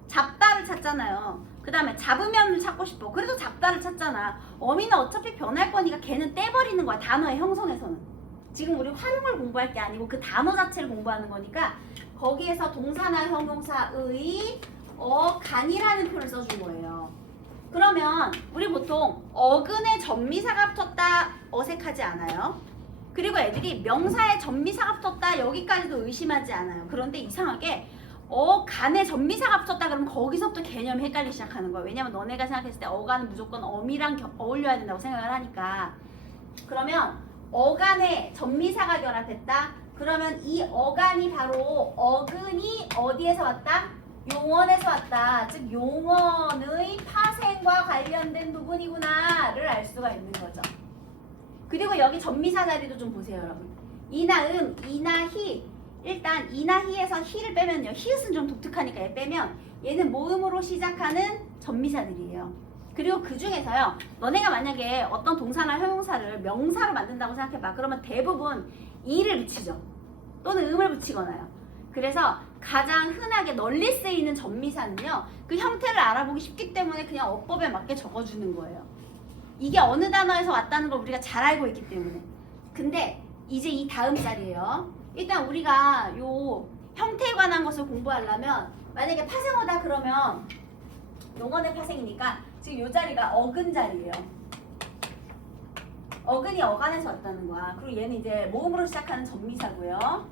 잡다를 찾잖아요. 그 다음에 잡으면을 찾고 싶어. 그래도 잡다를 찾잖아. 어미는 어차피 변할 거니까 걔는 떼버리는 거야. 단어의 형성에서는. 지금 우리 활용을 공부할 게 아니고 그 단어 자체를 공부하는 거니까 거기에서 동사나 형용사의 어간이라는 표현을 써준 거예요. 그러면 우리 보통 어근에 전미사가 붙었다 어색하지 않아요? 그리고 애들이 명사에 전미사가 붙었다 여기까지도 의심하지 않아요. 그런데 이상하게 어간에 전미사가 붙었다 그러면 거기서부터 개념이 헷갈리기 시작하는 거예요. 왜냐면 너네가 생각했을 때 어간은 무조건 어미랑 어울려야 된다고 생각을 하니까. 그러면 어간에 전미사가 결합했다. 그러면 이 어간이 바로 어근이 어디에서 왔다? 용언에서 왔다. 즉 용언의 파생과 관련된 부분이구나를 알 수가 있는 거죠. 그리고 여기 전미사 자리도 좀 보세요 여러분. 이나 이나 희. 일단 이나 희에서 희를 빼면요. 히읗은 좀 독특하니까 얘 빼면 얘는 모음으로 시작하는 전미사들이에요. 그리고 그 중에서요. 너네가 만약에 어떤 동사나 형용사를 명사로 만든다고 생각해봐. 그러면 대부분 이를 붙이죠. 또는 음을 붙이거나요. 그래서 가장 흔하게 널리 쓰이는 전미사는요. 그 형태를 알아보기 쉽기 때문에 그냥 어법에 맞게 적어주는 거예요. 이게 어느 단어에서 왔다는 걸 우리가 잘 알고 있기 때문에. 근데 이제 이 다음 자리예요. 일단 우리가 요 형태에 관한 것을 공부하려면 만약에 파생어다 그러면 용언의 파생이니까 지금 요 자리가 어근 자리예요. 어근이 어간에서 왔다는 거야. 그리고 얘는 이제 모음으로 시작하는 전미사고요.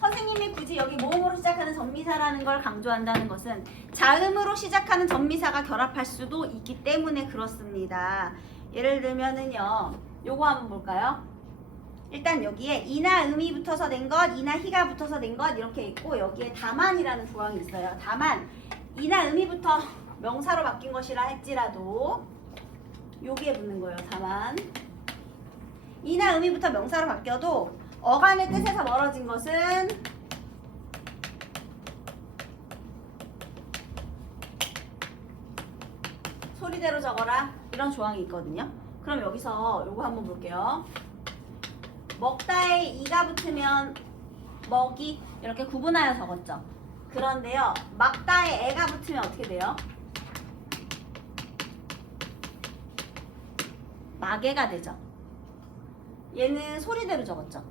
선생님이 굳이 여기 모음으로 시작하는 전미사라는 걸 강조한다는 것은 자음으로 시작하는 전미사가 결합할 수도 있기 때문에 그렇습니다. 예를 들면은요. 요거 한번 볼까요? 일단 여기에 이나 음이 붙어서 된 것, 이나 희가 붙어서 된 것 이렇게 있고 여기에 다만이라는 조항이 있어요. 다만 이나 음이부터 명사로 바뀐 것이라 할지라도 여기에 붙는 거예요. 다만 이나 음이부터 명사로 바뀌어도 어간의 뜻에서 멀어진 것은 소리대로 적어라 이런 조항이 있거든요. 그럼 여기서 요거 한번 볼게요. 먹다에 이가 붙으면 먹이 이렇게 구분하여 적었죠. 그런데요. 막다에 애가 붙으면 어떻게 돼요? 막애가 되죠. 얘는 소리대로 적었죠.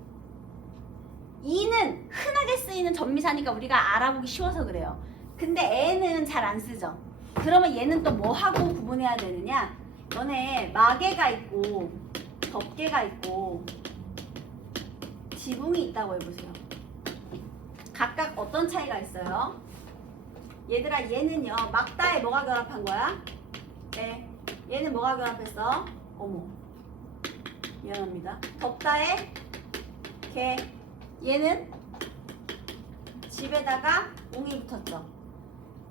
이는 흔하게 쓰이는 전미사니까 우리가 알아보기 쉬워서 그래요. 근데 애는 잘 안 쓰죠. 그러면 얘는 또 뭐 하고 구분해야 되느냐? 너네 마개가 있고 덮개가 있고 지붕이 있다고 해보세요. 각각 어떤 차이가 있어요? 얘들아, 얘는요 막다에 뭐가 결합한 거야? 네, 얘는 뭐가 결합했어? 어머, 미안합니다. 덮다에 개, 얘는 집에다가 웅이 붙었죠.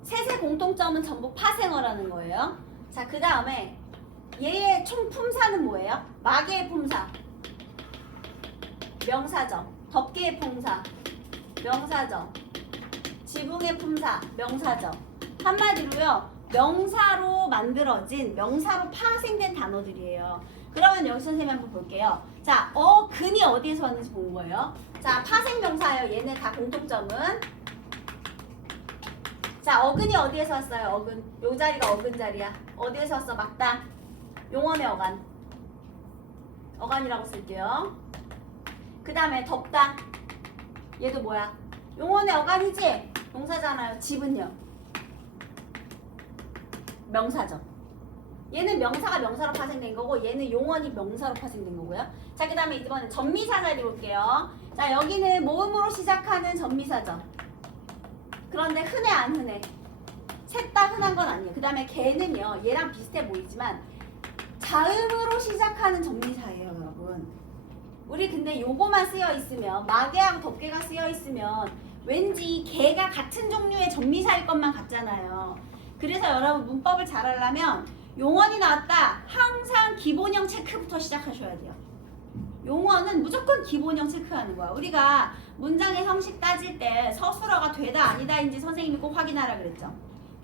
셋의 공통점은 전부 파생어라는 거예요. 자, 그 다음에 얘의 총 품사는 뭐예요? 마개의 품사 명사죠. 덮개의 품사 명사죠. 지붕의 품사 명사죠. 한마디로요, 명사로 만들어진, 명사로 파생된 단어들이에요. 그러면 여기 선생님 한번 볼게요. 자, 근이 어디에서 왔는지 본 거예요. 자, 파생 명사예요. 얘네 다 공통점은. 자, 어근이 어디에서 왔어요? 어근. 요 자리가 어근 자리야. 어디에서 왔어? 막다. 용언의 어간. 어간이라고 쓸게요. 그 다음에 덮다. 얘도 뭐야? 용언의 어간이지? 동사잖아요. 집은요? 명사죠. 얘는 명사가 명사로 파생된 거고 얘는 용언이 명사로 파생된 거고요. 자, 그 다음에 이번에 전미사 자리 볼게요. 자, 여기는 모음으로 시작하는 전미사죠. 그런데 흔해 안 흔해? 셋 다 흔한 건 아니에요. 그 다음에 걔는요, 얘랑 비슷해 보이지만 자음으로 시작하는 전미사예요, 여러분. 우리 근데 요거만 쓰여 있으면, 마개하고 덮개가 쓰여 있으면 왠지 걔가 같은 종류의 전미사일 것만 같잖아요. 그래서 여러분 문법을 잘 하려면 용언이 나왔다, 항상 기본형 체크부터 시작하셔야 돼요. 용어는 무조건 기본형 체크하는 거야. 우리가 문장의 형식 따질 때 서술어가 되다 아니다인지 선생님이 꼭 확인하라 그랬죠.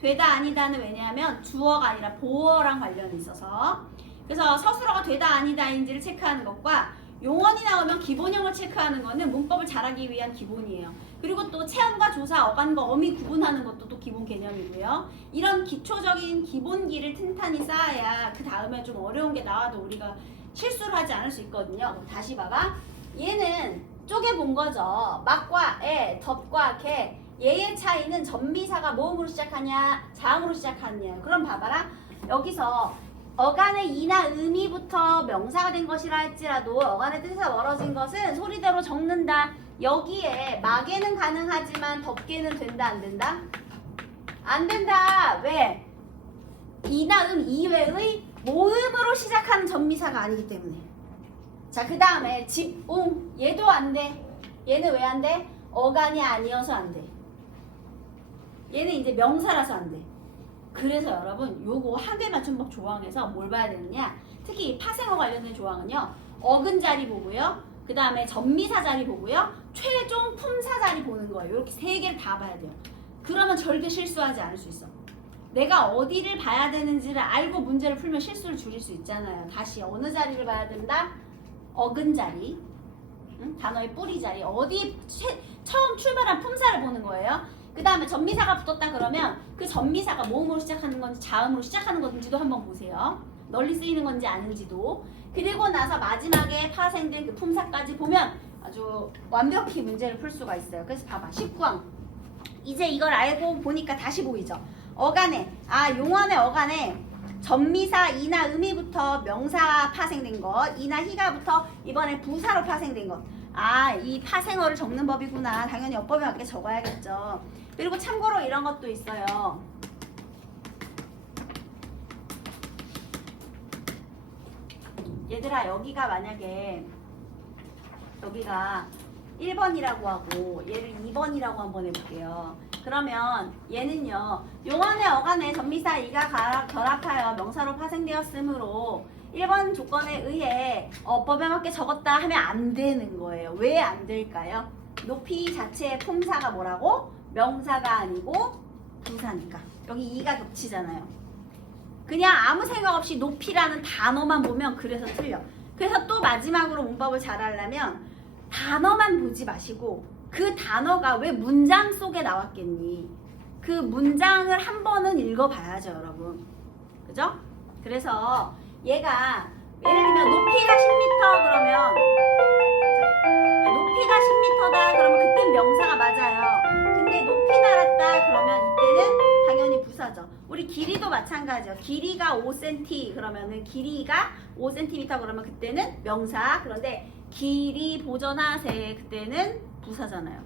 되다 아니다는 왜냐하면 주어가 아니라 보어랑 관련이 있어서. 그래서 서술어가 되다 아니다인지를 체크하는 것과 용언이 나오면 기본형을 체크하는 거는 문법을 잘하기 위한 기본이에요. 그리고 또 체험과 조사, 어간과 어미 구분하는 것도 또 기본 개념이고요. 이런 기초적인 기본기를 튼튼히 쌓아야 그 다음에 좀 어려운 게 나와도 우리가 실수를 하지 않을 수 있거든요. 그럼 다시 봐봐. 얘는 쪼개본 거죠. 막과 애, 덮과 개. 얘의 차이는 전미사가 모음으로 시작하냐, 자음으로 시작하느냐. 그럼 봐봐라. 여기서 어간의 이나 의미부터 명사가 된 것이라 할지라도 어간의 뜻에서 멀어진 것은 소리대로 적는다. 여기에 마개는 가능하지만 덮개는 된다, 안 된다? 안 된다. 왜? 이나 이외의 모음으로 시작하는 전미사가 아니기 때문에. 자, 그 다음에 집, 얘도 안 돼. 얘는 왜 안 돼? 어간이 아니어서 안 돼. 얘는 이제 명사라서 안 돼. 그래서 여러분 요거 한글 맞춤법 조항에서 뭘 봐야 되느냐, 특히 파생어 관련된 조항은요, 어근 자리 보고요, 그 다음에 전미사 자리 보고요, 최종 품사 자리 보는 거예요. 이렇게 세 개를 다 봐야 돼요. 그러면 절대 실수하지 않을 수 있어. 내가 어디를 봐야 되는지를 알고 문제를 풀면 실수를 줄일 수 있잖아요. 다시 어느 자리를 봐야 된다? 어근 자리, 단어의 뿌리 자리, 어디 처음 출발한 품사를 보는 거예요. 그 다음에 전미사가 붙었다 그러면 그 전미사가 모음으로 시작하는 건지 자음으로 시작하는 건지도 한번 보세요. 널리 쓰이는 건지 아닌지도. 그리고 나서 마지막에 파생된 그 품사까지 보면 아주 완벽히 문제를 풀 수가 있어요. 그래서 봐봐. 19항. 이제 이걸 알고 보니까 다시 보이죠. 어간에, 용언의 어간에 전미사 이나 의미부터 명사 파생된 것, 이나 희가부터 이번에 부사로 파생된 것. 이 파생어를 적는 법이구나. 당연히 어법에 맞게 적어야겠죠. 그리고 참고로 이런 것도 있어요. 얘들아, 여기가 만약에 여기가 1번이라고 하고 얘를 2번이라고 한번 해볼게요. 그러면 얘는요, 용언의 어간에 전미사 이가 결합하여 명사로 파생되었으므로 1번 조건에 의해 어법에 맞게 적었다 하면 안 되는 거예요. 왜 안 될까요? 높이 자체의 품사가 뭐라고? 명사가 아니고 부사니까. 여기 이가 겹치잖아요. 그냥 아무 생각 없이 높이라는 단어만 보면 그래서 틀려. 그래서 또 마지막으로 문법을 잘 하려면 단어만 보지 마시고 그 단어가 왜 문장 속에 나왔겠니? 그 문장을 한 번은 읽어봐야죠, 여러분. 그죠? 그래서 얘가 예를 들면 높이가 10m 그러면 높이가 10m다 그러면 그땐 명사가 맞아요. 근데 높이 달았다 그러면 이때는 당연히 부사죠. 우리 길이도 마찬가지죠. 길이가 5cm 그러면은 길이가 5cm 그러면 그때는 명사. 그런데 길이 보전하세 그때는 부사잖아요.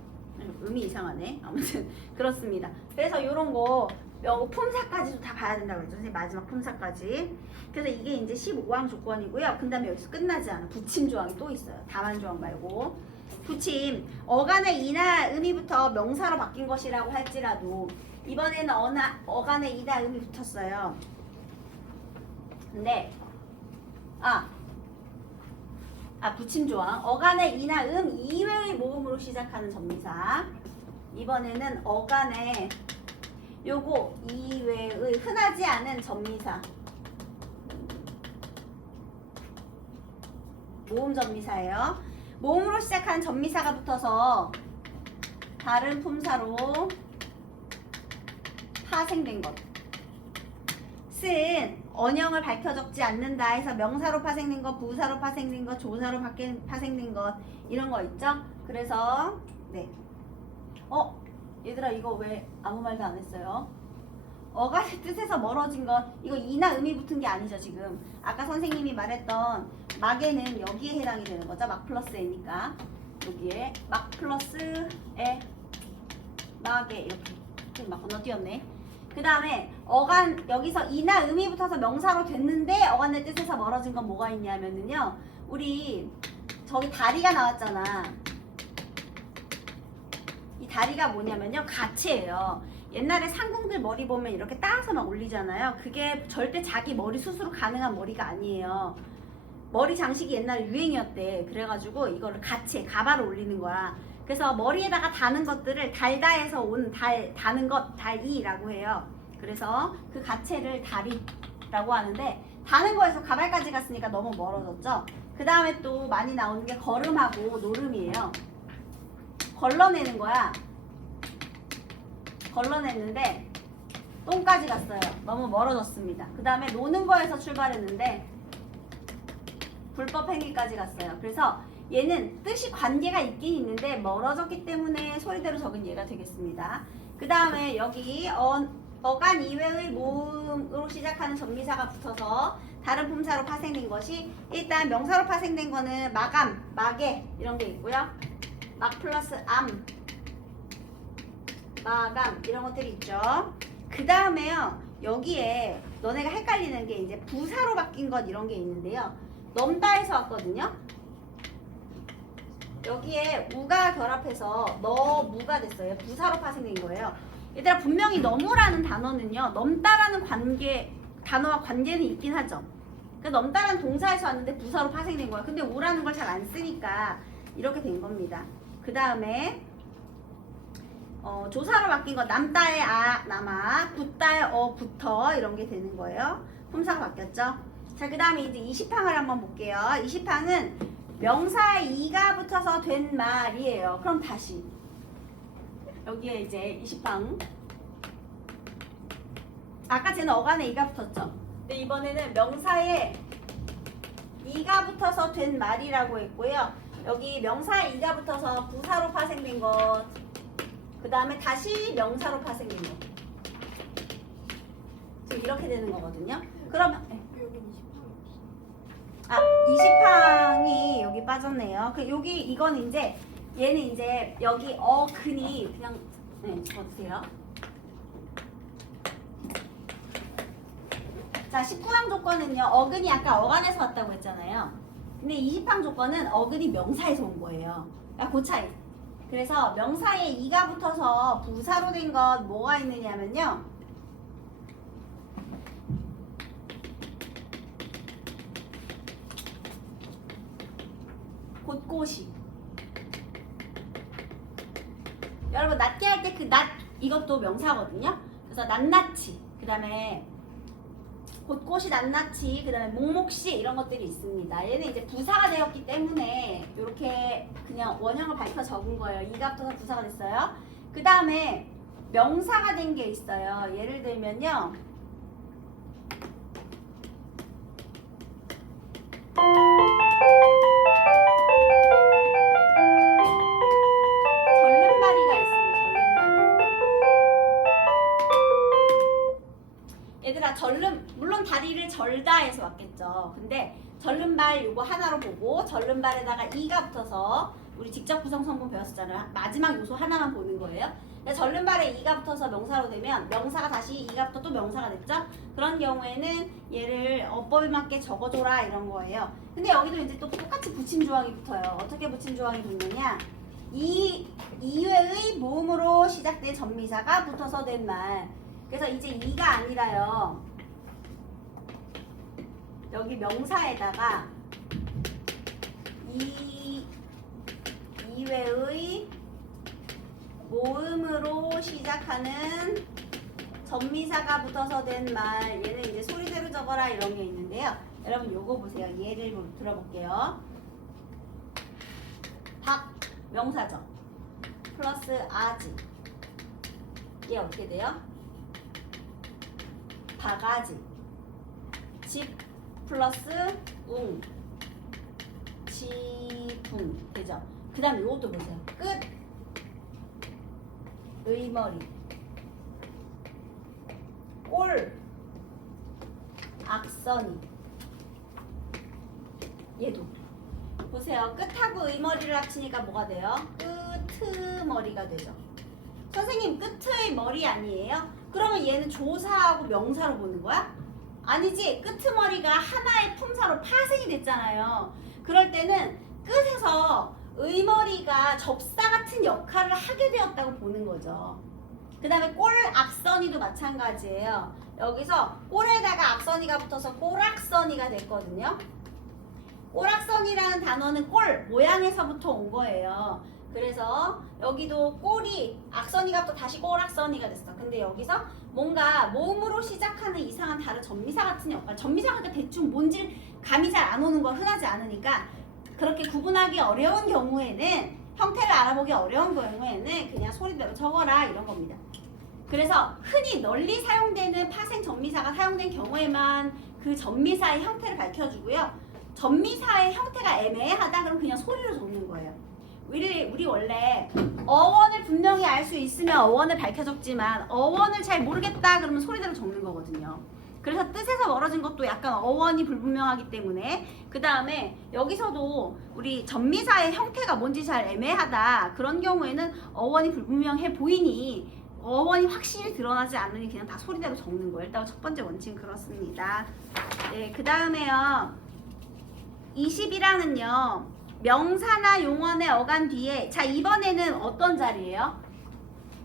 의미 이상하네. 아무튼 그렇습니다. 그래서 이런 거 품사까지도 다 봐야 된다고 했죠. 선생님 마지막 품사까지. 그래서 이게 이제 15항 조건이고요. 그 다음에 여기서 끝나지 않아. 부침 조항이 또 있어요. 다만 조항 말고. 부침 어간의 이나 의미부터 명사로 바뀐 것이라고 할지라도 이번에는 어간의 이나 의미 붙었어요. 근데 부침 조항 어간의 이나 이외의 모음으로 시작하는 접미사. 이번에는 어간의 요거 이외의 흔하지 않은 접미사 모음 접미사예요. 모음으로 시작하는 접미사가 붙어서 다른 품사로 파생된 것. 쓴 언형을 밝혀 적지 않는다 해서 명사로 파생된 것, 부사로 파생된 것, 조사로 파생된 것 이런 거 있죠? 그래서 네. 얘들아 이거 왜 아무 말도 안 했어요? 어간의 뜻에서 멀어진 것 이거 이나 의미 붙은 게 아니죠 지금. 아까 선생님이 말했던 막에는 여기에 해당이 되는 거죠. 막 플러스 에니까 여기에 막 플러스 에 막에 이렇게 막 건너뛰었네. 그 다음에 어간 여기서 이나 의미 붙어서 명사로 됐는데 어간의 뜻에서 멀어진 건 뭐가 있냐면은요. 우리 저기 다리가 나왔잖아. 이 다리가 뭐냐면요. 가체예요. 옛날에 상궁들 머리 보면 이렇게 따서 막 올리잖아요. 그게 절대 자기 머리 스스로 가능한 머리가 아니에요. 머리 장식이 옛날에 유행이었대. 그래가지고 이거를 가체, 가발을 올리는 거야. 그래서 머리에다가 다는 것들을 달다에서 온 다는 것, 달이라고 해요. 그래서 그 가체를 다리라고 하는데 다는 거에서 가발까지 갔으니까 너무 멀어졌죠. 그 다음에 또 많이 나오는 게 걸음하고 노름이에요. 걸러내는 거야. 걸러냈는데 똥까지 갔어요. 너무 멀어졌습니다. 그 다음에 노는 거에서 출발했는데 불법 행위까지 갔어요. 그래서 얘는 뜻이 관계가 있긴 있는데 멀어졌기 때문에 소리대로 적은 예가 되겠습니다. 그 다음에 여기 어간 이외의 모음으로 시작하는 접미사가 붙어서 다른 품사로 파생된 것이 일단 명사로 파생된 거는 마감, 마개 이런 게 있고요. 막 플러스 암, 마감 이런 것들이 있죠. 그 다음에요. 여기에 너네가 헷갈리는 게 이제 부사로 바뀐 것 이런 게 있는데요. 넘다에서 왔거든요. 여기에 우가 결합해서 너무가 됐어요. 부사로 파생된 거예요. 얘들아 분명히 너무라는 단어는요. 넘다라는 단어와 관계는 있긴 하죠. 그러니까 넘다라는 동사에서 왔는데 부사로 파생된 거예요. 근데 우라는 걸 잘 안 쓰니까 이렇게 된 겁니다. 그 다음에 조사로 바뀐 거 남다의 남아, 붙다의 붙어 이런 게 되는 거예요. 품사가 바뀌었죠. 자, 그 다음에 이제 20항을 한번 볼게요. 20항은 명사 이가 붙어서 된 말이에요. 그럼 다시 여기에 이제 20항 아까 쟤는 어간에 이가 붙었죠. 근데 이번에는 명사에 이가 붙어서 된 말이라고 했고요. 여기 명사에 이가 붙어서 부사로 파생된 것, 그 다음에 다시 명사로 파생된 것. 지금 이렇게 되는 거거든요. 그러면 20항이 여기 빠졌네요. 여기 이건 이제 얘는 이제 여기 어근이 그냥 적어주세요. 자, 19항 조건은요. 어근이 아까 어간에서 왔다고 했잖아요. 근데 20항 조건은 어근이 명사에서 온 거예요. 그러니까 그 차이. 그래서 명사에 이가 붙어서 부사로 된 것 뭐가 있느냐면요. 곳곳이. 여러분 낮게 할 때 그 낮 이것도 명사거든요. 그래서 낱낱이 그 다음에 곳곳이 낱낱이 그 다음에 묵묵시 이런 것들이 있습니다. 얘는 이제 부사가 되었기 때문에 이렇게 그냥 원형을 밝혀 적은 거예요. 이가 붙어서 부사가 됐어요. 그 다음에 명사가 된 게 있어요. 예를 들면요. 물론 다리를 절다 해서 왔겠죠. 근데 절름발 요거 하나로 보고 절름발에다가 이가 붙어서 우리 직접 구성 성분 배웠었잖아요. 마지막 요소 하나만 보는 거예요. 절름발에 이가 붙어서 명사로 되면 명사가 다시 이가 붙어 또 명사가 됐죠. 그런 경우에는 얘를 어법에 맞게 적어줘라 이런 거예요. 근데 여기도 이제 또 똑같이 붙임 조항이 붙어요. 어떻게 붙임 조항이 붙느냐? 이 이외의 모음으로 시작된 전미사가 붙어서 된 말. 그래서 이제 이가 아니라요. 여기 명사에다가 이외의 모음으로 시작하는 전미사가 붙어서 된 말. 얘는 이제 소리대로 적어라 이런 게 있는데요. 여러분 요거 보세요. 예를 들어볼게요. 박 명사죠. 플러스 아지. 얘 어떻게 돼요? 바가지. 집 플러스 웅. 지붕 되죠? 그 다음에 요것도 보세요. 끝. 의머리. 꼴. 악선이. 얘도 보세요. 끝하고 의머리를 합치니까 뭐가 돼요? 끄트머리가 되죠. 선생님 끝의 머리 아니에요? 그러면 얘는 조사하고 명사로 보는 거야? 아니지. 끄트머리가 하나의 품사로 파생이 됐잖아요. 그럴 때는 끝에서 의머리가 접사 같은 역할을 하게 되었다고 보는 거죠. 그 다음에 꼴 악선이도 마찬가지예요. 여기서 꼴에다가 악선이가 붙어서 꼴악선이가 됐거든요. 꼴악선이라는 단어는 꼴 모양에서부터 온 거예요. 그래서 여기도 꼴이 악선이가 또 다시 꼴악선이가 됐어. 근데 여기서 뭔가 모음으로 시작하는 이상한 다른 전미사 같은 역할. 전미사가 대충 뭔지를 감이 잘 안 오는 거 흔하지 않으니까 그렇게 구분하기 어려운 경우에는 형태를 알아보기 어려운 경우에는 그냥 소리대로 적어라 이런 겁니다. 그래서 흔히 널리 사용되는 파생 전미사가 사용된 경우에만 그 전미사의 형태를 밝혀주고요. 전미사의 형태가 애매하다 그럼 그냥 소리로 적는 거예요. 우리 원래 어원을 분명히 알 수 있으면 어원을 밝혀 적지만 어원을 잘 모르겠다 그러면 소리대로 적는 거거든요. 그래서 뜻에서 멀어진 것도 약간 어원이 불분명하기 때문에 그 다음에 여기서도 우리 전미사의 형태가 뭔지 잘 애매하다 그런 경우에는 어원이 불분명해 보이니 어원이 확실히 드러나지 않으니 그냥 다 소리대로 적는 거예요. 일단 첫 번째 원칙은 그렇습니다. 네, 그 다음에요. 20이랑은요. 명사나 용언의 어간 뒤에 자 이번에는 어떤 자리예요?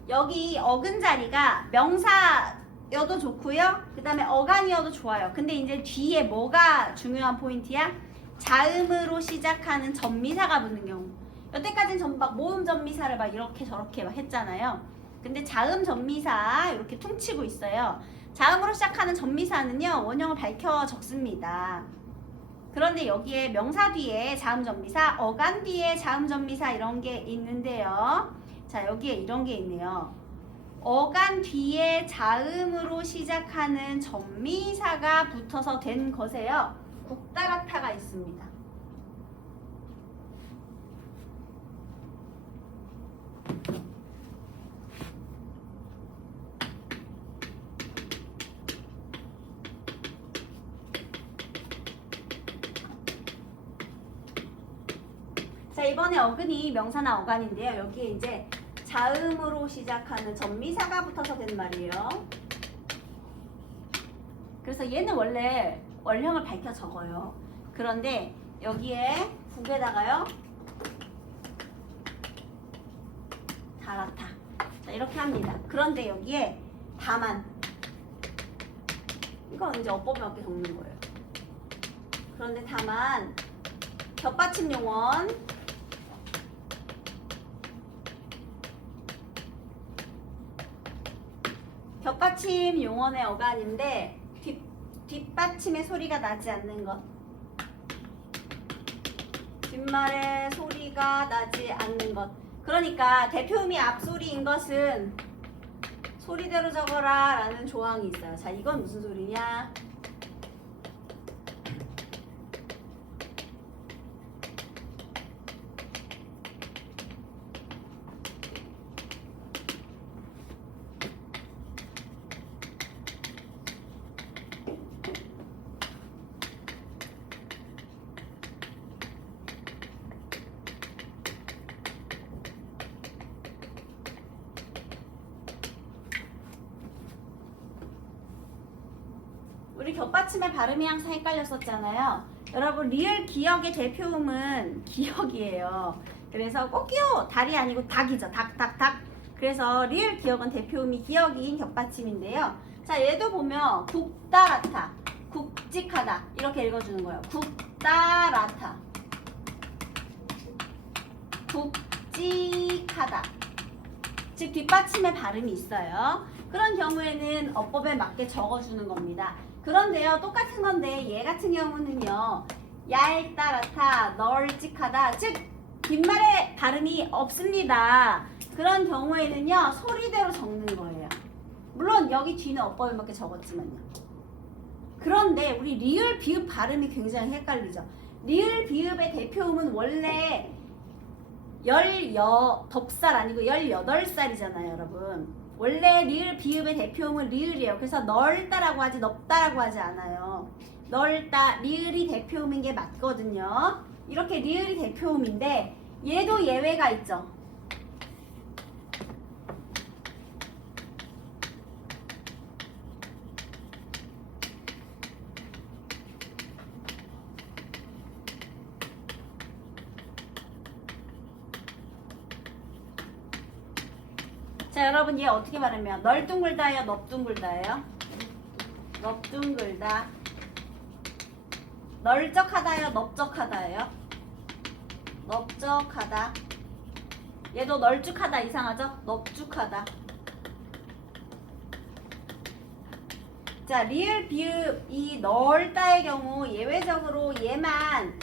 여기 어근 자리가 명사여도 좋고요. 그 다음에 어간이어도 좋아요. 근데 이제 뒤에 뭐가 중요한 포인트야? 자음으로 시작하는 전미사가 붙는 경우. 여태까지는 전부 막 모음 전미사를 막 이렇게 저렇게 막 했잖아요. 근데 자음 전미사 이렇게 퉁치고 있어요. 자음으로 시작하는 전미사는요. 원형을 밝혀 적습니다. 그런데 여기에 명사 뒤에 자음 전미사, 어간 뒤에 자음 전미사 이런 게 있는데요. 자, 여기에 이런 게 있네요. 어간 뒤에 자음으로 시작하는 전미사가 붙어서 된 것에요. 국다라타가 있습니다. 자, 이번에 어근이 명사나 어간인데요. 여기에 이제 자음으로 시작하는 전미사가 붙어서 된 말이에요. 그래서 얘는 원래 원형을 밝혀 적어요. 그런데 여기에 국에다가요. 다라타. 자, 이렇게 합니다. 그런데 여기에 다만. 이건 이제 어법에 맞게 적는 거예요. 그런데 다만 겹받침 용언 겹받침 용언의 어간인데 뒷받침의 소리가 나지 않는 것. 뒷말에 소리가 나지 않는 것. 그러니까 대표음이 앞소리인 것은 소리대로 적어라 라는 조항이 있어요. 자, 이건 무슨 소리냐? 우리 겹받침의 발음이 항상 헷갈렸었잖아요. 여러분 리을 기역의 대표음은 기역이에요. 그래서 꼭기요 달이 아니고 닭이죠. 닭. 그래서 리을 기역은 대표음이 기역인 겹받침인데요. 자 얘도 보면 국다라타, 굵직하다 이렇게 읽어주는 거예요. 국다라타, 굵직하다. 즉 뒷받침의 발음이 있어요. 그런 경우에는 어법에 맞게 적어주는 겁니다. 그런데요 똑같은 건데 얘 같은 경우는요 얇다라타, 널찍하다 즉 뒷말에 발음이 없습니다. 그런 경우에는요 소리대로 적는 거예요. 물론 여기 뒤는 어법에 맞게 적었지만요. 그런데 우리 리을 비읍 발음이 굉장히 헷갈리죠. 리을 비읍의 대표음은 원래 덕살 아니고 18살이잖아요 여러분. 원래 리을 비읍의 대표음은 리을이에요. 그래서 넓다라고 하지 넓다라고 하지 않아요. 넓다 리을이 대표음인 게 맞거든요. 이렇게 리을이 대표음인데 얘도 예외가 있죠. 자 여러분 얘 어떻게 말하면 널뚱글다예요 넙뚱글다예요? 넙뚱글다. 널쩍하다예요 넓적하다예요? 넓적하다. 얘도 널쭉하다 이상하죠? 넙죽하다. 자 리을 비읍 이 널다의 경우 예외적으로 얘만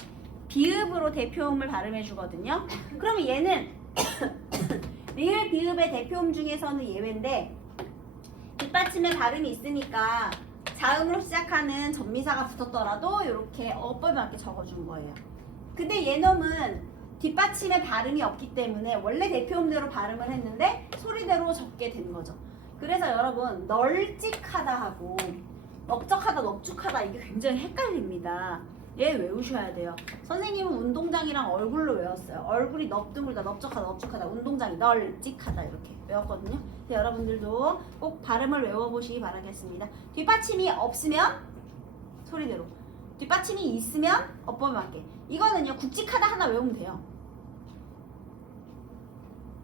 비읍으로 대표음을 발음해 주거든요. 그러면 얘는 리을 비읍의 대표음 중에서는 예외인데 뒷받침의 발음이 있으니까 자음으로 시작하는 전미사가 붙었더라도 이렇게 어법에 맞게 적어준 거예요. 근데 얘놈은 뒷받침의 발음이 없기 때문에 원래 대표음대로 발음을 했는데 소리대로 적게 된 거죠. 그래서 여러분 널찍하다 하고 넓적하다 넙죽하다 이게 굉장히 헷갈립니다. 얘 외우셔야 돼요. 선생님은 운동장이랑 얼굴로 외웠어요. 얼굴이 넙둥글다 넓적하다 넙죽하다 운동장이 널찍하다 이렇게 외웠거든요. 그래서 여러분들도 꼭 발음을 외워보시기 바라겠습니다. 뒷받침이 없으면 소리대로, 뒷받침이 있으면 어법에 맞게. 이거는요 굵직하다 하나 외우면 돼요.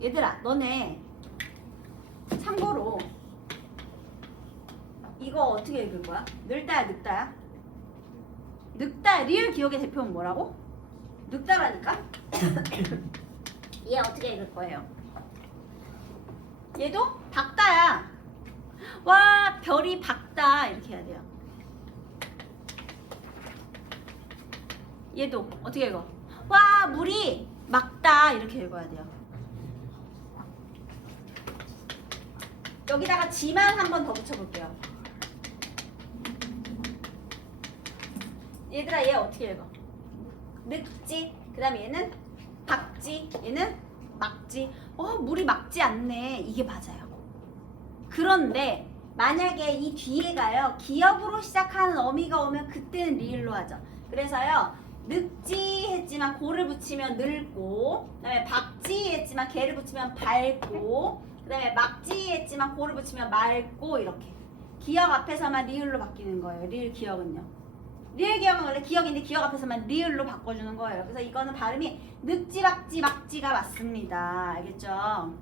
얘들아 너네 참고로 이거 어떻게 읽을 거야? 늙다야 늙다야? 늙다 리을 기억의 대표는 뭐라고? 늙다라니까? 얘 어떻게 읽을 거예요? 얘도 밝다야. 와 별이 밝다 이렇게 해야 돼요. 얘도 어떻게 읽어? 와 물이 맑다 이렇게 읽어야 돼요. 여기다가 지만 한 번 더 붙여볼게요. 얘들아 얘 어떻게 읽어? 늙지, 그 다음에 얘는 박지, 얘는 막지. 물이 막지 않네. 이게 맞아요. 그런데 만약에 이 뒤에가요 기역으로 시작하는 어미가 오면 그때는 리을로 하죠. 그래서요 늙지 했지만 고를 붙이면 늙고, 그 다음에 박지 했지만 개를 붙이면 밝고, 그 다음에 막지 했지만 고를 붙이면 맑고 이렇게 기역 앞에서만 리을로 바뀌는 거예요. 리을 기역은요. 리을 기역은 원래 기역인데 기역 앞에서만 리을로 바꿔주는 거예요. 그래서 이거는 발음이 늙지 박지 막지가 맞습니다. 알겠죠?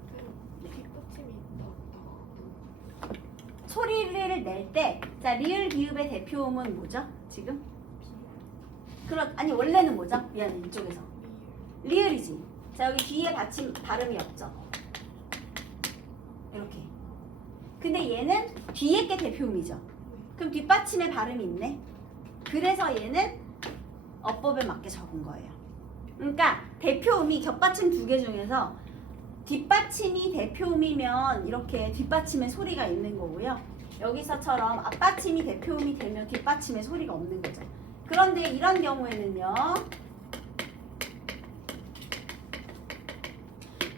소리를 낼 때, 자 리을 기읍의 대표음은 뭐죠? 지금? 아니 원래는 뭐죠? 미안해 이쪽에서 리을이지. 자 여기 뒤에 받침 발음이 없죠? 이렇게. 근데 얘는 뒤에 게 대표음이죠. 그럼 뒷받침에 발음이 있네. 그래서 얘는 어법에 맞게 적은 거예요. 그러니까 대표음이 겹받침 2개 중에서 뒷받침이 대표음이면 이렇게 뒷받침에 소리가 있는 거고요. 여기서처럼 앞받침이 대표음이 되면 뒷받침에 소리가 없는 거죠. 그런데 이런 경우에는요.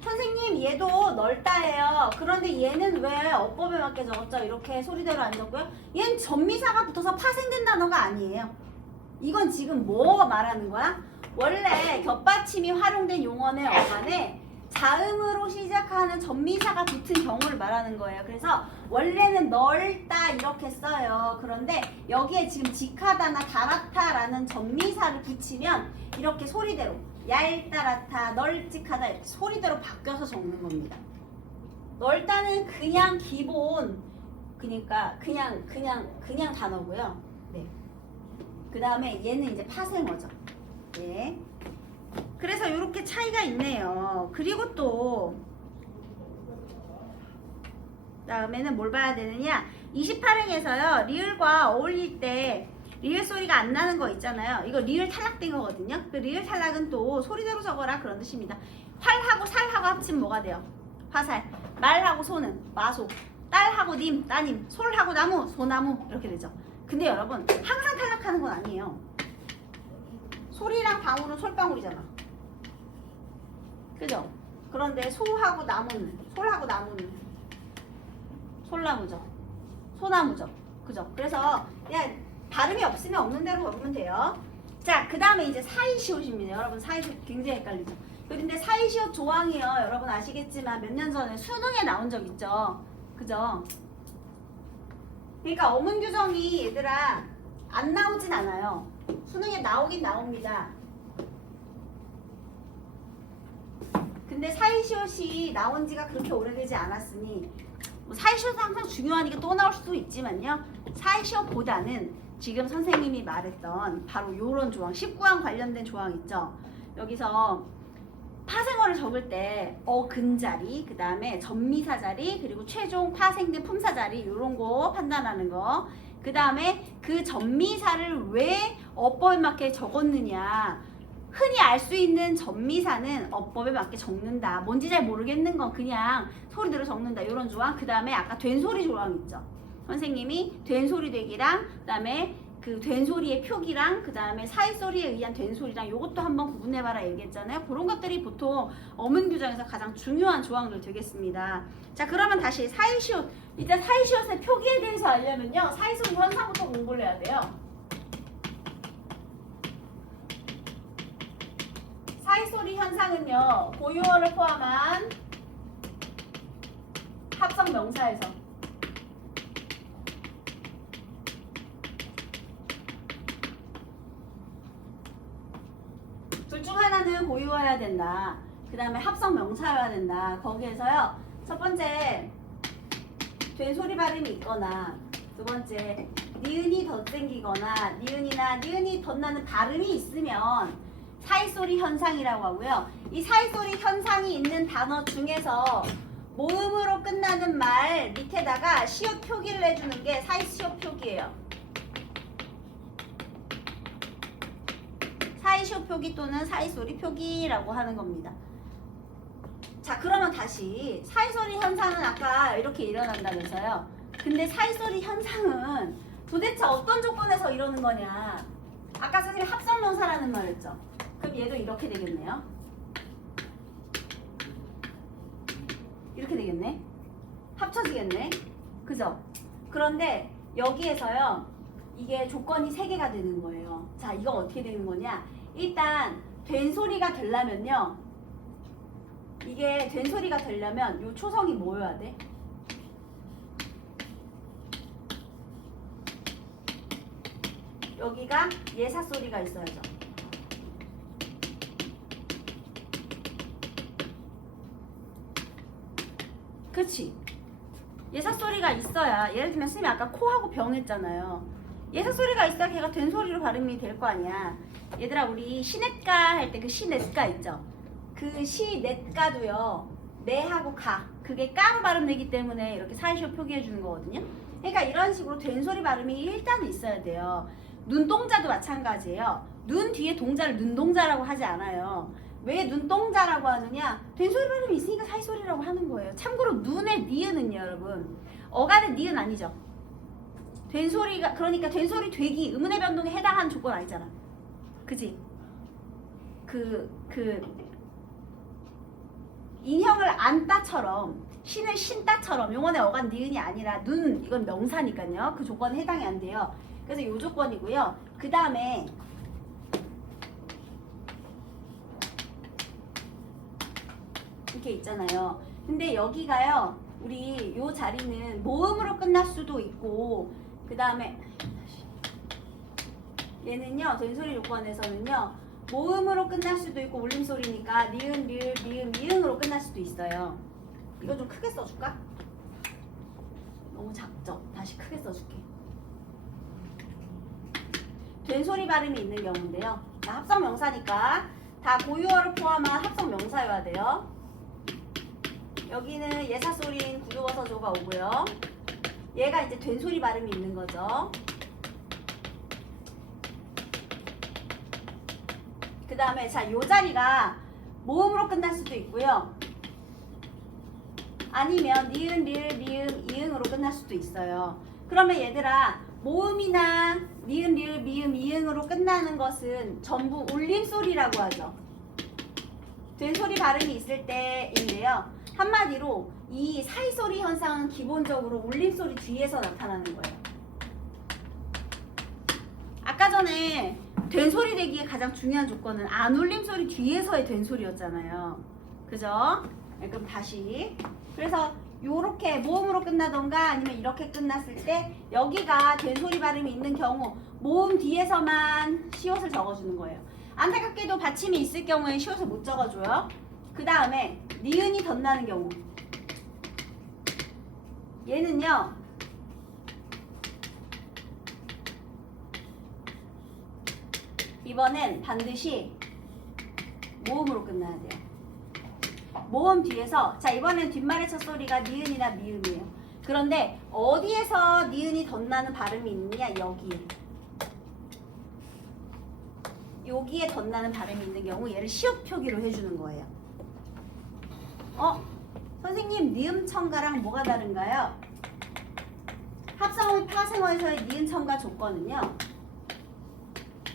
선생님 얘도 넓다예요. 그런데 얘는 왜 어법에 맞게 적었죠? 이렇게 소리대로 안 적고요. 얘는 전미사가 붙어서 파생된 단어가 아니에요. 이건 지금 뭐 말하는 거야? 원래 겹받침이 활용된 용어의 어간에 자음으로 시작하는 전미사가 붙은 경우를 말하는 거예요. 그래서 원래는 넓다 이렇게 써요. 그런데 여기에 지금 직하다나 다랗다라는 전미사를 붙이면 이렇게 소리대로 얇다랗다, 널찍하다 이렇게 소리대로 바뀌어서 적는 겁니다. 넓다는 그냥 기본, 그러니까 그냥 단어고요. 네. 그 다음에 얘는 이제 파생어죠. 네. 그래서 이렇게 차이가 있네요. 그리고 또 다음에는 뭘 봐야 되느냐? 28행에서요. 리을과 어울릴 때 리을 소리가 안 나는 거 있잖아요. 이거 리을 탈락된 거거든요. 그 리을 탈락은 또 소리대로 적어라 그런 뜻입니다. 활하고 살하고 합치면 뭐가 돼요? 화살. 말하고 소는 마소. 딸하고 님, 따님. 솔하고 나무, 소나무 이렇게 되죠. 근데 여러분 항상 탈락하는 건 아니에요. 소리랑 방울은 솔방울이잖아. 그죠? 그런데 소하고 나무는, 솔하고 나무는 솔나무죠. 소나무죠. 그죠? 그래서 그냥 발음이 없으면 없는 대로 적으면 돼요. 자, 그 다음에 이제 사이시옷입니다. 여러분 사이시옷 굉장히 헷갈리죠? 근데 사이시옷 조항이요. 여러분 아시겠지만 몇 년 전에 수능에 나온 적 있죠? 그죠? 그러니까 어문 규정이 얘들아 안 나오진 않아요. 수능에 나오긴 나옵니다. 근데 사이시옷이 나온 지가 그렇게 오래되지 않았으니 뭐 사이시옷은 항상 중요하니까 또 나올 수도 있지만요. 사이시옷보다는 지금 선생님이 말했던 바로 요런 조항, 19항 관련된 조항 있죠. 여기서 파생어를 적을 때 근자리, 그 다음에 전미사 자리, 그리고 최종 파생된 품사 자리 요런 거 판단하는 거. 그 다음에 그 전미사를 왜 어법에 맞게 적었느냐. 흔히 알 수 있는 전미사는 어법에 맞게 적는다. 뭔지 잘 모르겠는 건 그냥 소리대로 적는다. 이런 조항. 그 다음에 아까 된소리 조항 있죠. 선생님이 된소리 되기랑 그 다음에 그 된소리의 표기랑 그 다음에 사이소리에 의한 된소리랑 요것도 한번 구분해봐라 얘기했잖아요. 그런 것들이 보통 어문 규정에서 가장 중요한 조항들 되겠습니다. 자, 그러면 다시 사이시옷. 일단 사이시옷의 표기에 대해서 알려면요. 사이소리 현상부터 공부를 해야 돼요. 사이소리 현상은요. 고유어를 포함한 합성 명사에서 둘 중 하나는 고유어여야 된다. 그 다음에 합성 명사여야 된다. 거기에서요. 첫 번째 된소리 발음이 있거나 두 번째 니은이 덧생기거나 니은이나 니은이 덧나는 발음이 있으면 사이소리 현상이라고 하고요. 이 사이소리 현상이 있는 단어 중에서 모음으로 끝나는 말 밑에다가 시옷 표기를 해주는 게 사이시옷 표기예요. 사이시옷 표기 또는 사이소리 표기라고 하는 겁니다. 자, 그러면 다시 사이소리 현상은 아까 이렇게 일어난다면서요. 근데 사이소리 현상은 도대체 어떤 조건에서 이러는 거냐. 아까 선생님이 합성명사라는 말 했죠. 그럼 얘도 이렇게 되겠네요. 이렇게 되겠네. 합쳐지겠네. 그죠? 그런데 여기에서요. 이게 조건이 3개가 되는 거예요. 자, 이거 어떻게 되는 거냐. 일단 된소리가 되려면요. 이게 된소리가 되려면 요 초성이 뭐여야 돼? 여기가 예사소리가 있어야죠. 그치? 예사소리가 있어야, 예를 들면 선생님이 아까 코하고 병 했잖아요. 예사소리가 있어야 걔가 된소리로 발음이 될 거 아니야. 얘들아, 우리 시냇가 할 때 그 시냇가 있죠? 그 시냇가도요, 네하고 가, 그게 까로 발음되기 때문에 이렇게 사이시옷 표기해 주는 거거든요. 그러니까 이런 식으로 된소리 발음이 일단은 있어야 돼요. 눈동자도 마찬가지예요. 눈 뒤에 동자를 눈동자라고 하지 않아요. 왜 눈동자라고 하느냐? 된소리 발음이 있으니까 사이소리라고 하는 거예요. 참고로 눈의 니은은요, 여러분. 어간의 니은 아니죠. 된소리가, 그러니까 된소리 되기, 의문의 변동에 해당하는 조건 아니잖아. 그지? 인형을 안따처럼, 신을 신따처럼, 용언의 어간 니은이 아니라 눈, 이건 명사니까요. 그 조건에 해당이 안 돼요. 그래서 이 조건이고요. 그 다음에 이렇게 있잖아요. 근데 여기가요, 우리 요 자리는 모음으로 끝날 수도 있고, 그 다음에 얘는요, 된소리 조건에서는요, 모음으로 끝날 수도 있고 울림소리니까 니은, 리을, 미음, 미응으로 끝날 수도 있어요. 이거 좀 크게 써줄까? 너무 작죠? 다시 크게 써줄게. 된소리 발음이 있는 경우인데요. 합성명사니까 다 고유어를 포함한 합성명사여야 돼요. 여기는 예사소리인 구조어서조가 오고요. 얘가 이제 된소리 발음이 있는 거죠. 그 다음에 자, 요 자리가 모음으로 끝날 수도 있고요. 아니면 니은, 리을, 미음, 이응으로 끝날 수도 있어요. 그러면 얘들아, 모음이나 니은, 리을, 미음, 이응으로 끝나는 것은 전부 울림소리라고 하죠. 된소리 발음이 있을 때인데요. 한마디로 이 사이소리 현상은 기본적으로 울림소리 뒤에서 나타나는 거예요. 아까 전에 된소리 되기에 가장 중요한 조건은 안 울림소리 뒤에서의 된소리였잖아요. 그죠? 네, 그럼 다시. 그래서 요렇게 모음으로 끝나던가 아니면 이렇게 끝났을 때 여기가 된소리 발음이 있는 경우 모음 뒤에서만 시옷을 적어주는 거예요. 안타깝게도 받침이 있을 경우에 시옷을 못 적어줘요. 그 다음에 니은이 덧나는 경우 얘는요, 이번엔 반드시 모음으로 끝나야 돼요. 모음 뒤에서, 자, 이번엔 뒷말의 첫 소리가 니은이나 미음이에요. 그런데 어디에서 니은이 덧나는 발음이 있느냐? 여기에. 여기에 덧나는 발음이 있는 경우 얘를 시옷 표기로 해주는 거예요. 선생님, 니음청가랑 뭐가 다른가요? 합성어 파생어에서의 니은청가 조건은요,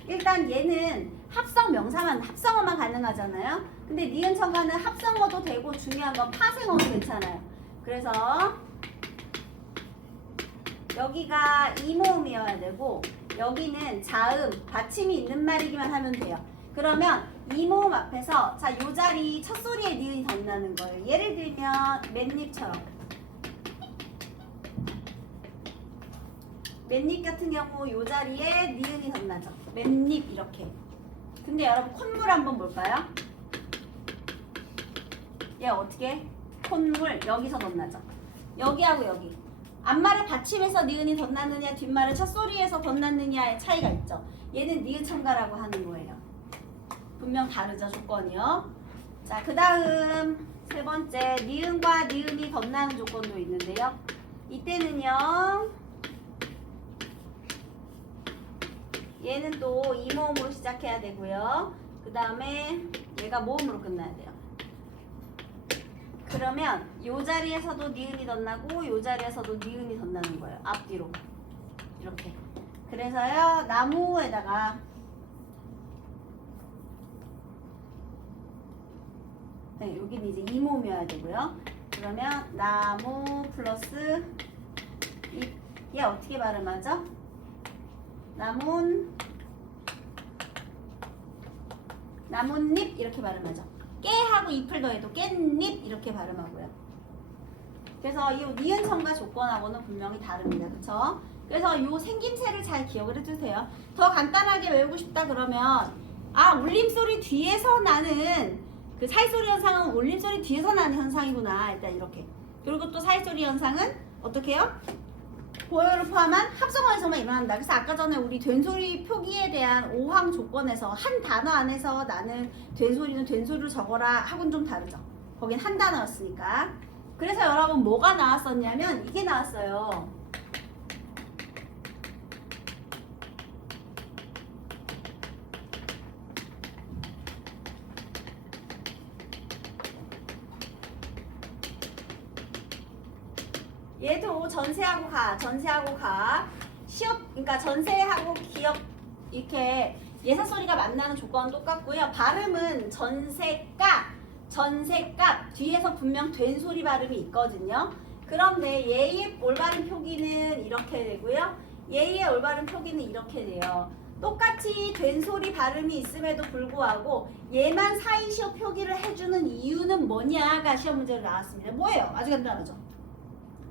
일단 얘는 합성 명사만, 합성어만 가능하잖아요. 근데 니은청가는 합성어도 되고 중요한 건 파생어도 괜찮아요. 그래서 여기가 이모음이어야 되고 여기는 자음, 받침이 있는 말이기만 하면 돼요. 그러면 이모음 앞에서 자, 요 자리 첫 소리에 니은이 덧나는 거예요. 예를 들면 맨입처럼. 맨입 같은 경우 요 자리에 니은이 덧나죠. 맨입 이렇게. 근데 여러분 콧물 한번 볼까요? 얘 어떻게? 콧물 여기서 덧나죠. 여기하고 여기. 앞말을 받침해서 니은이 덧났느냐 뒷말을 첫소리에서 덧났느냐의 차이가 있죠. 얘는 니은 첨가라고 하는 거예요. 분명 다르죠, 조건이요. 자, 그 다음 세 번째 니은과 니은이 덧나는 조건도 있는데요. 이때는요, 얘는 또 이모음으로 시작해야 되고요. 그 다음에 얘가 모음으로 끝나야 돼요. 그러면 요 자리에서도 니은이 덧나고 요 자리에서도 니은이 덧나는 거예요. 앞뒤로 이렇게. 그래서요, 나무에다가 네, 여기는 이제 이모음이어야 되고요. 그러면 나무 플러스 잎. 얘 어떻게 발음하죠? 나뭇잎 이렇게 발음하죠. 깨하고 잎을 더해도 깻잎 이렇게 발음하고요. 그래서 이 니은 첨가 조건하고는 분명히 다릅니다. 그쵸? 그래서 이 생김새를 잘 기억을 해주세요. 더 간단하게 외우고 싶다 그러면 울림소리 뒤에서 나는 그 사이소리 현상은 울림소리 뒤에서 나는 현상이구나. 일단 이렇게. 그리고 또 사이소리 현상은 어떻게 해요? 고요를 포함한 합성어에서만 일어난다. 그래서 아까 전에 우리 된소리 표기에 대한 5항 조건에서 한 단어 안에서 나는 된소리는 된소리로 적어라 하고는 좀 다르죠. 거긴 한 단어였으니까. 그래서 여러분 뭐가 나왔었냐면 이게 나왔어요. 얘도 전세하고 가. 시옷, 그러니까 전세하고 기역 이렇게 예사소리가 만나는 조건은 똑같고요. 발음은 전세값 뒤에서 분명 된소리 발음이 있거든요. 그런데 얘의 올바른 표기는 이렇게 되고요. 얘의 올바른 표기는 이렇게 돼요. 똑같이 된소리 발음이 있음에도 불구하고 얘만 사이시오 표기를 해주는 이유는 뭐냐가 시험 문제로 나왔습니다. 뭐예요? 아주 간단하죠.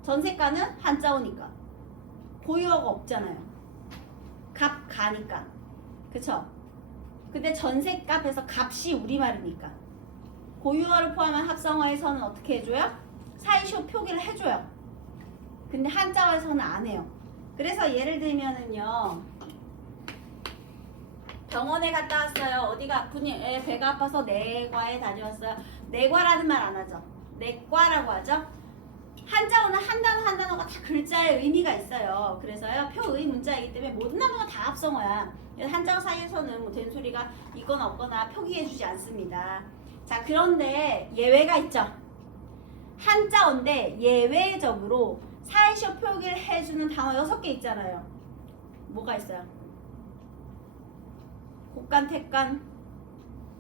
전세가는 한자어니까 고유어가 없잖아요. 값 가니까. 그쵸? 근데 전세값에서 값이 우리말이니까 고유어를 포함한 합성어에서는 어떻게 해줘요? 사이시오 표기를 해줘요. 근데 한자어에서는 안 해요. 그래서 예를 들면은요, 병원에 갔다 왔어요. 어디가 아프니? 배가 아파서 내과에 다녀왔어요. 내과라는 말 안 하죠. 내과라고 하죠. 한자어는 한 단어 한 단어가 다 글자의 의미가 있어요. 그래서요, 표의 문자이기 때문에 모든 단어가 다 합성어야. 그래서 한자어 사이에서는 뭐 된소리가 있거나 없거나 표기해주지 않습니다. 자, 그런데 예외가 있죠. 한자어인데 예외적으로 사이시오 표기를 해주는 단어 6개 있잖아요. 뭐가 있어요? 곡간, 택간,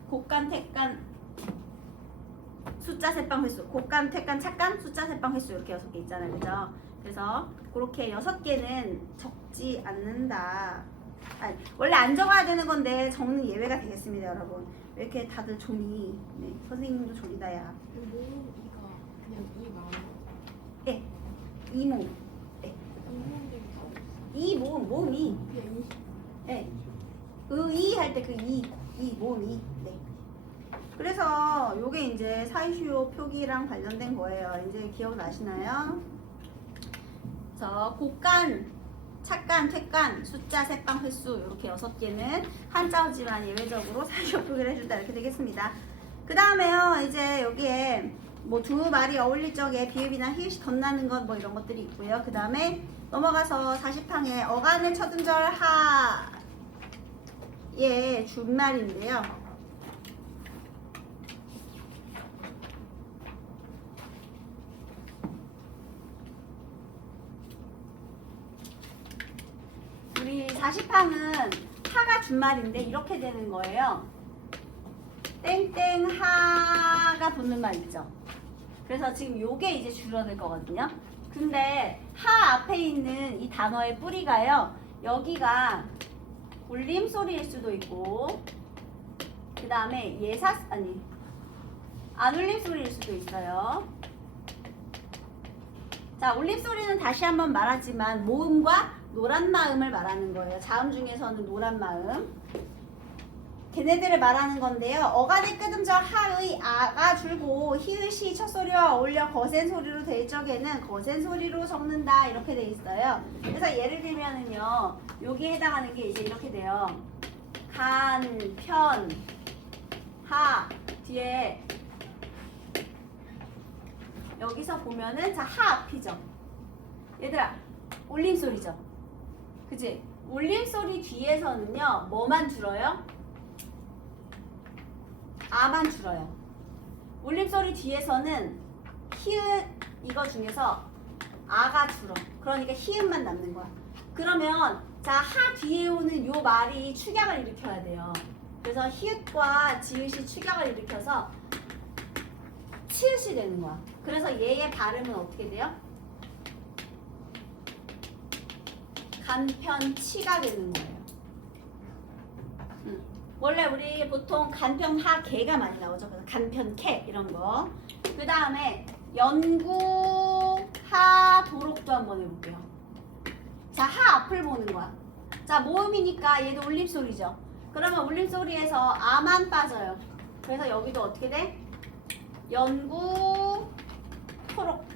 곡간, 택간, 숫자, 세방, 횟수. 곡간, 택간, 착간, 숫자, 세방, 횟수 이렇게 6개 있잖아요. 그죠? 그래서 그렇게 6개는 적지 않는다. 아니, 원래 안 적어야 되는 건데 적는 예외가 되겠습니다, 여러분. 왜 이렇게 다들 존이? 네, 선생님도 존이다야. 모음 이가 그냥 이 말이에요? 예, 이모음. 예, 이모음들이 다 없어. 이 모음, 모음이. 그냥 예, 의이 할 때 그 이 모음이. 네. 그래서 요게 이제 사이시오 표기랑 관련된 거예요. 이제 기억나시나요? 저 곡간, 착간, 퇴간, 숫자, 색방, 횟수 이렇게 6개는 한자어지만 예외적으로 사이시오 표기를 해준다 이렇게 되겠습니다. 그 다음에요, 이제 여기에 뭐 두 말이 어울릴 적에 비읍이나 히읗이 덧나는 것 뭐 이런 것들이 있고요. 그 다음에 넘어가서 40항에 어간의 첫 음절 하의 준말인데요. 우리 40항은 하가 준말인데 이렇게 되는 거예요. 땡땡 하가 붙는 말 있죠. 그래서 지금 요게 이제 줄어들 거거든요. 근데 하 앞에 있는 이 단어의 뿌리가요. 여기가 울림소리일 수도 있고 그 다음에 안 울림소리일 수도 있어요. 자, 울림소리는 다시 한번 말하지만 모음과 노란 마음을 말하는 거예요. 자음 중에서는 노란 마음. 걔네들을 말하는 건데요. 어간의 끝음절 하의 아가 줄고 히읗이 첫 소리와 어울려 거센 소리로 될 적에는 거센 소리로 적는다 이렇게 돼 있어요. 그래서 예를 들면은요, 여기에 해당하는 게 이제 이렇게 돼요. 간, 편, 하 뒤에 여기서 보면은 자, 하 앞이죠. 얘들아, 울림소리죠. 그치? 울림소리 뒤에서는요, 뭐만 줄어요? 아만 줄어요. 울림소리 뒤에서는 히읗 이거 중에서 아가 줄어. 그러니까 히읗만 남는 거야. 그러면 자, 하 뒤에 오는 요 말이 축약을 일으켜야 돼요. 그래서 히읗과 지읒이 축약을 일으켜서 치읓이 되는 거야. 그래서 얘의 발음은 어떻게 돼요? 간편치가 되는 거예요. 원래 우리 보통 간편하 개가 많이 나오죠. 그래서 간편캐 이런 거. 그 다음에 연구하 도록도 한번 해볼게요. 자, 하 앞을 보는 거야. 자, 모음이니까 얘도 울림소리죠. 그러면 울림소리에서 아만 빠져요. 그래서 여기도 어떻게 돼? 연구 토록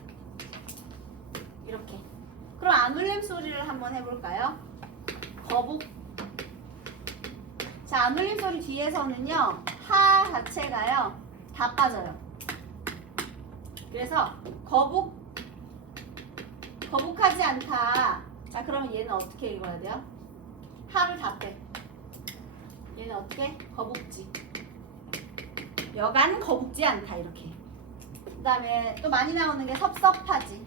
이렇게. 그럼 안 울림소리를 한번 해볼까요? 거북. 자, 안 울림 소리 뒤에서는요, 하 자체가요, 다 빠져요. 그래서 거북하지 않다. 자, 그러면 얘는 어떻게 읽어야 돼요? 하를 다 빼. 얘는 어떻게? 거북지. 여간 거북지 않다, 이렇게. 그 다음에 또 많이 나오는 게 섭섭하지.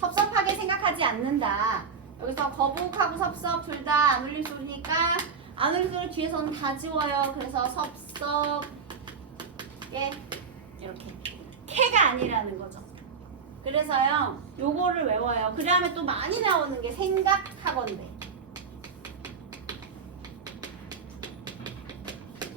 섭섭하게 생각하지 않는다. 여기서 거북하고 섭섭 둘 다 안 울림 소리니까 안 울림 소리 뒤에서는 다 지워요. 그래서 섭섭게 이렇게 캐가 아니라는 거죠. 그래서요, 요거를 외워요. 그 다음에 또 많이 나오는 게 생각하건대.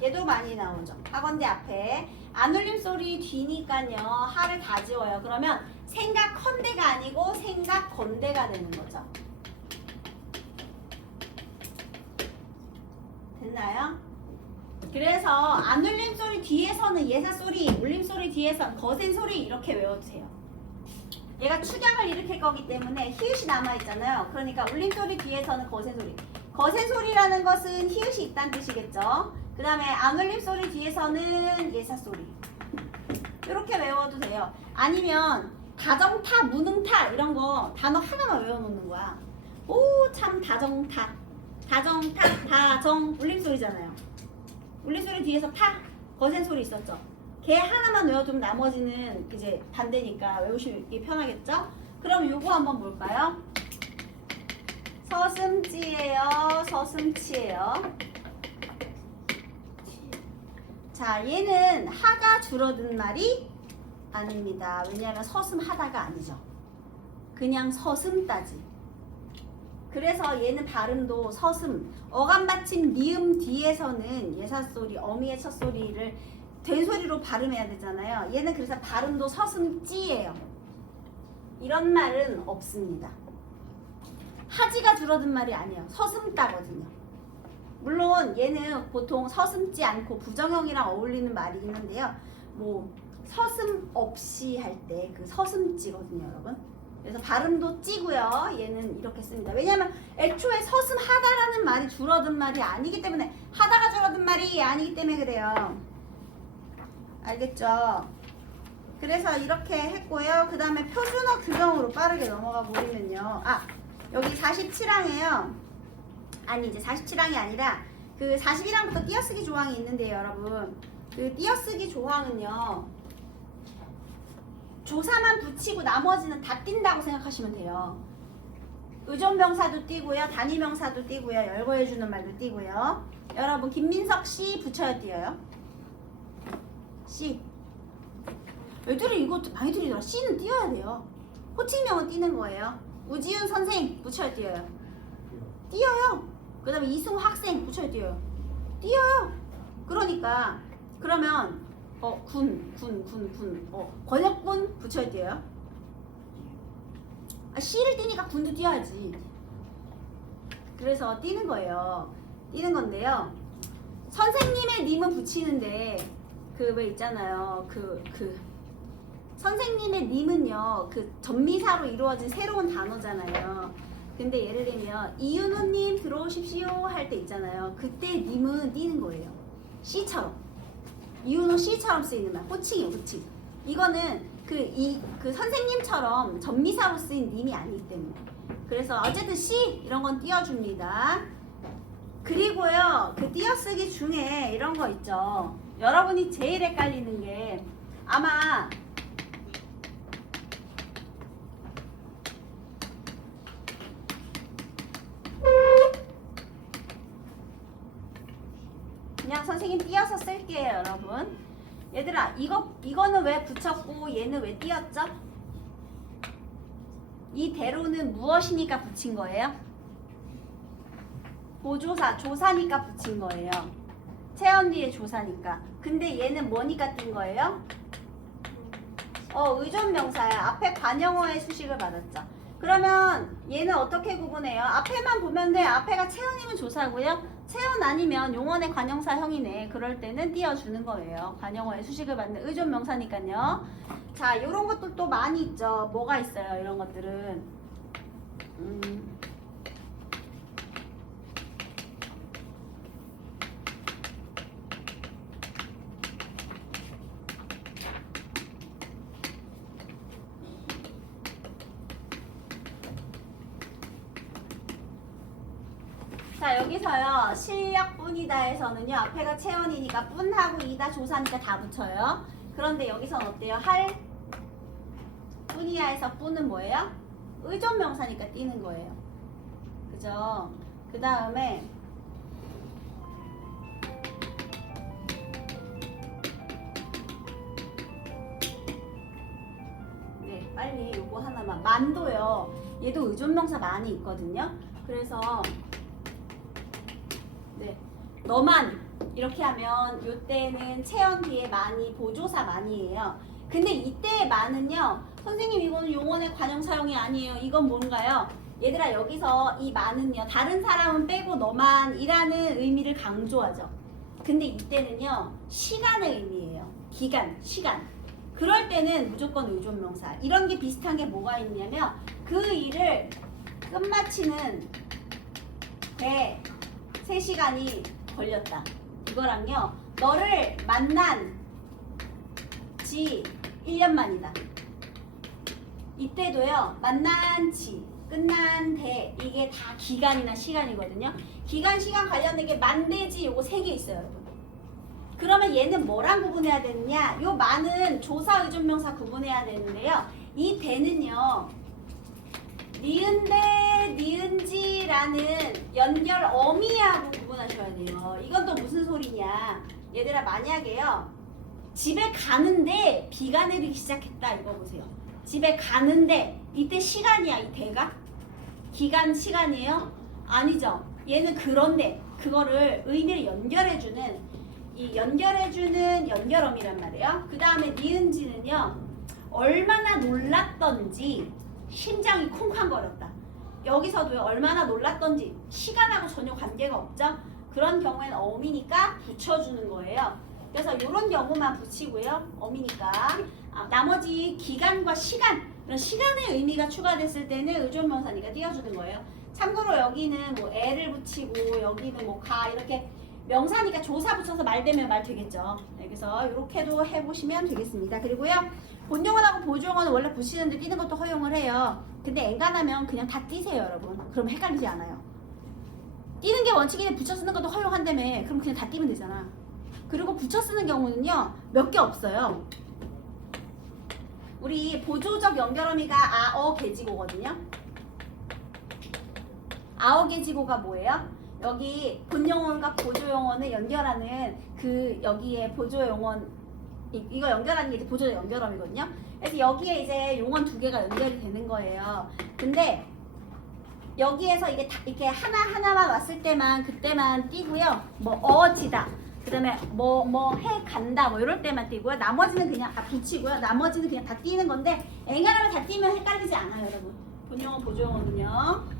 얘도 많이 나오죠. 하건대 앞에 안 울림 소리 뒤니까요, 하를 다 지워요. 그러면 생각헌대가 아니고 생각건대가 되는 거죠. 됐나요? 그래서 안 울림 소리 뒤에서는 예사 소리, 울림 소리 뒤에서 거센 소리 이렇게 외워주세요. 얘가 축약을 일으킬 거기 때문에 히읗이 남아있잖아요. 그러니까 울림 소리 뒤에서는 거센 소리. 거센 소리라는 것은 히읗이 있다는 뜻이겠죠. 그 다음에 안 울림 소리 뒤에서는 예사 소리. 이렇게 외워도 돼요. 아니면 다정타, 무능타 이런 거 단어 하나만 외워놓는 거야. 오, 참 다정타. 다정타, 다정, 울림 소리잖아요. 울림 소리 뒤에서 타, 거센 소리 있었죠. 걔 하나만 외워두면 나머지는 이제 반대니까 외우시기 편하겠죠? 그럼 요거 한번 볼까요? 서슴지예요, 서슴치예요. 자, 얘는 하가 줄어든 말이 아닙니다. 왜냐하면 서슴하다가 아니죠. 그냥 서슴따지. 그래서 얘는 발음도 서슴, 어감 받침 니음 뒤에서는 예사소리, 어미의 첫소리를 된소리로 발음해야 되잖아요. 얘는 그래서 발음도 서슴찌예요. 이런 말은 없습니다. 하지가 줄어든 말이 아니에요. 서슴따거든요. 물론 얘는 보통 서슴지 않고 부정형이랑 어울리는 말이 있는데요. 뭐 서슴 없이 할 때 그 서슴지거든요, 여러분. 그래서 발음도 찌고요. 얘는 이렇게 씁니다. 왜냐하면 애초에 서슴하다라는 말이 줄어든 말이 아니기 때문에, 하다가 줄어든 말이 아니기 때문에 그래요. 알겠죠? 그래서 이렇게 했고요. 그 다음에 표준어 규정으로 빠르게 넘어가 보면요. 아, 여기 47항에요. 아니, 이제 47항이 아니라 그 41항부터 띄어쓰기 조항이 있는데요, 여러분. 그 띄어쓰기 조항은요, 조사만 붙이고 나머지는 다 띈다고 생각하시면 돼요. 의존명사도 띄고요, 단위명사도 띄고요, 열거해주는 말도 띄고요. 여러분, 김민석 씨 붙여야 띄어요. 씨. 애들이 이거 많이 들리더라. 씨는 띄어야 돼요. 호칭명은 띄는 거예요. 우지윤 선생 붙여야 띄어요. 띄어요. 그 다음에 이승우 학생 붙여야 띄어요. 띄어요. 그러니까 그러면 권혁군 붙여야 띄어요. 아, 씨를 띄니까 군도 띄어야지. 그래서 띄는 거예요. 띄는 건데요. 선생님의 님은 붙이는데 그 왜 있잖아요. 선생님의 님은요, 그 전미사로 이루어진 새로운 단어잖아요. 근데 예를 들면 이윤호님 들어오십시오 할 때 있잖아요. 그때 님은 띄는 거예요. 씨처럼. 이윤호 씨처럼 쓰이는 말. 호칭이에요, 호칭. 이거는 그 선생님처럼 전미사로 쓰인 님이 아니기 때문에. 그래서 어쨌든 씨 이런 건 띄워줍니다. 그리고요, 그 띄어쓰기 중에 이런 거 있죠. 여러분이 제일 헷갈리는 게 아마 그냥 선생님 띄어서 쓸게요, 여러분. 얘들아, 이거는 왜 붙였고 얘는 왜 띄었죠? 이 대로는 무엇이니까 붙인 거예요? 보조사, 조사니까 붙인 거예요. 체험 뒤에 조사니까. 근데 얘는 뭐니까 띈 거예요? 의존명사야. 앞에 관형어의 수식을 받았죠. 그러면 얘는 어떻게 구분해요? 앞에만 보면 돼. 앞에가 체험이면 조사고요. 체험 아니면 용언의 관형사형이네. 그럴 때는 띄워주는 거예요. 관형어의 수식을 받는 의존명사니까요. 자, 이런 것도 많이 있죠. 뭐가 있어요? 이런 것들은. 자, 여기서요, 실력뿐이다에서는요, 앞에가 체언이니까 뿐하고 이다 조사니까 다 붙여요. 그런데 여기서는 어때요? 할 뿐이야에서 뿐은 뭐예요? 의존명사니까 띄는 거예요. 그죠? 그 다음에 네, 빨리 잠깐만 만도요. 얘도 의존명사 많이 있거든요. 그래서 네 너만 이렇게 하면 요때는 체언 뒤에 많이 보조사 많이에요. 근데 이때의 만은요. 선생님 이거는 용언의 관용 사용이 아니에요. 이건 뭔가요? 얘들아 여기서 이 만은요. 다른 사람은 빼고 너만이라는 의미를 강조하죠. 근데 이때는요. 시간의 의미예요. 기간, 시간. 그럴 때는 무조건 의존명사. 이런 게 비슷한 게 뭐가 있냐면 그 일을 끝마치는 데 3시간이 걸렸다. 이거랑요. 너를 만난 지 1년 만이다. 이때도요. 만난 지, 끝난 데 이게 다 기간이나 시간이거든요. 기간, 시간 관련된 게 만대지 요거 3개 있어요. 여러분. 그러면 얘는 뭐랑 구분해야 되느냐? 요 만은 조사 의존명사 구분해야 되는데요. 이 대는요. 니은대, 니은지라는 연결 어미하고 구분하셔야 돼요. 이건 또 무슨 소리냐? 얘들아 만약에요. 집에 가는데 비가 내리기 시작했다. 이거 보세요. 집에 가는데 이때 시간이야. 이 대가? 기간 시간이에요? 아니죠. 얘는 그런데 그거를 의미를 연결해주는 이 연결해주는 연결어미란 말이에요. 그 다음에 니은지는요. 얼마나 놀랐던지 심장이 쿵쾅거렸다. 여기서도요. 얼마나 놀랐던지 시간하고 전혀 관계가 없죠. 그런 경우에는 어미니까 붙여주는 거예요. 그래서 이런 경우만 붙이고요. 어미니까 나머지 기간과 시간 이런 시간의 의미가 추가됐을 때는 의존명사니까 띄워주는 거예요. 참고로 여기는 뭐 애를 붙이고 여기는 뭐 가 이렇게 명사니까 조사 붙여서 말 되면 말 되겠죠. 네, 그래서 이렇게도 해보시면 되겠습니다. 그리고요. 본용어하고 보조용어는 원래 붙이는데 띄는 것도 허용을 해요. 근데 엔간하면 그냥 다 띄세요, 여러분. 그럼 헷갈리지 않아요. 띄는 게 원칙인데 붙여 쓰는 것도 허용한다며. 그럼 그냥 다 띄면 되잖아. 그리고 붙여 쓰는 경우는요. 몇 개 없어요. 우리 보조적 연결어미가 아어 개지고거든요. 아어 개지고가 뭐예요? 여기 본용어과 보조용어를 연결하는 그 여기에 보조용어 이거 연결하는 게 이제 보조적 연결어미거든요. 그래서 여기에 이제 용언 2개가 연결이 되는 거예요. 근데 여기에서 이게 다 이렇게 하나하나만 왔을 때만 그때만 띄고요. 뭐 어지다. 그다음에 뭐 해 간다. 뭐 이럴 때만 띄고요. 나머지는 그냥 다 붙이고요. 나머지는 그냥 다 띄는 건데 엔간하면 다 띄면 헷갈리지 않아요, 여러분. 본용어 보조용어는요.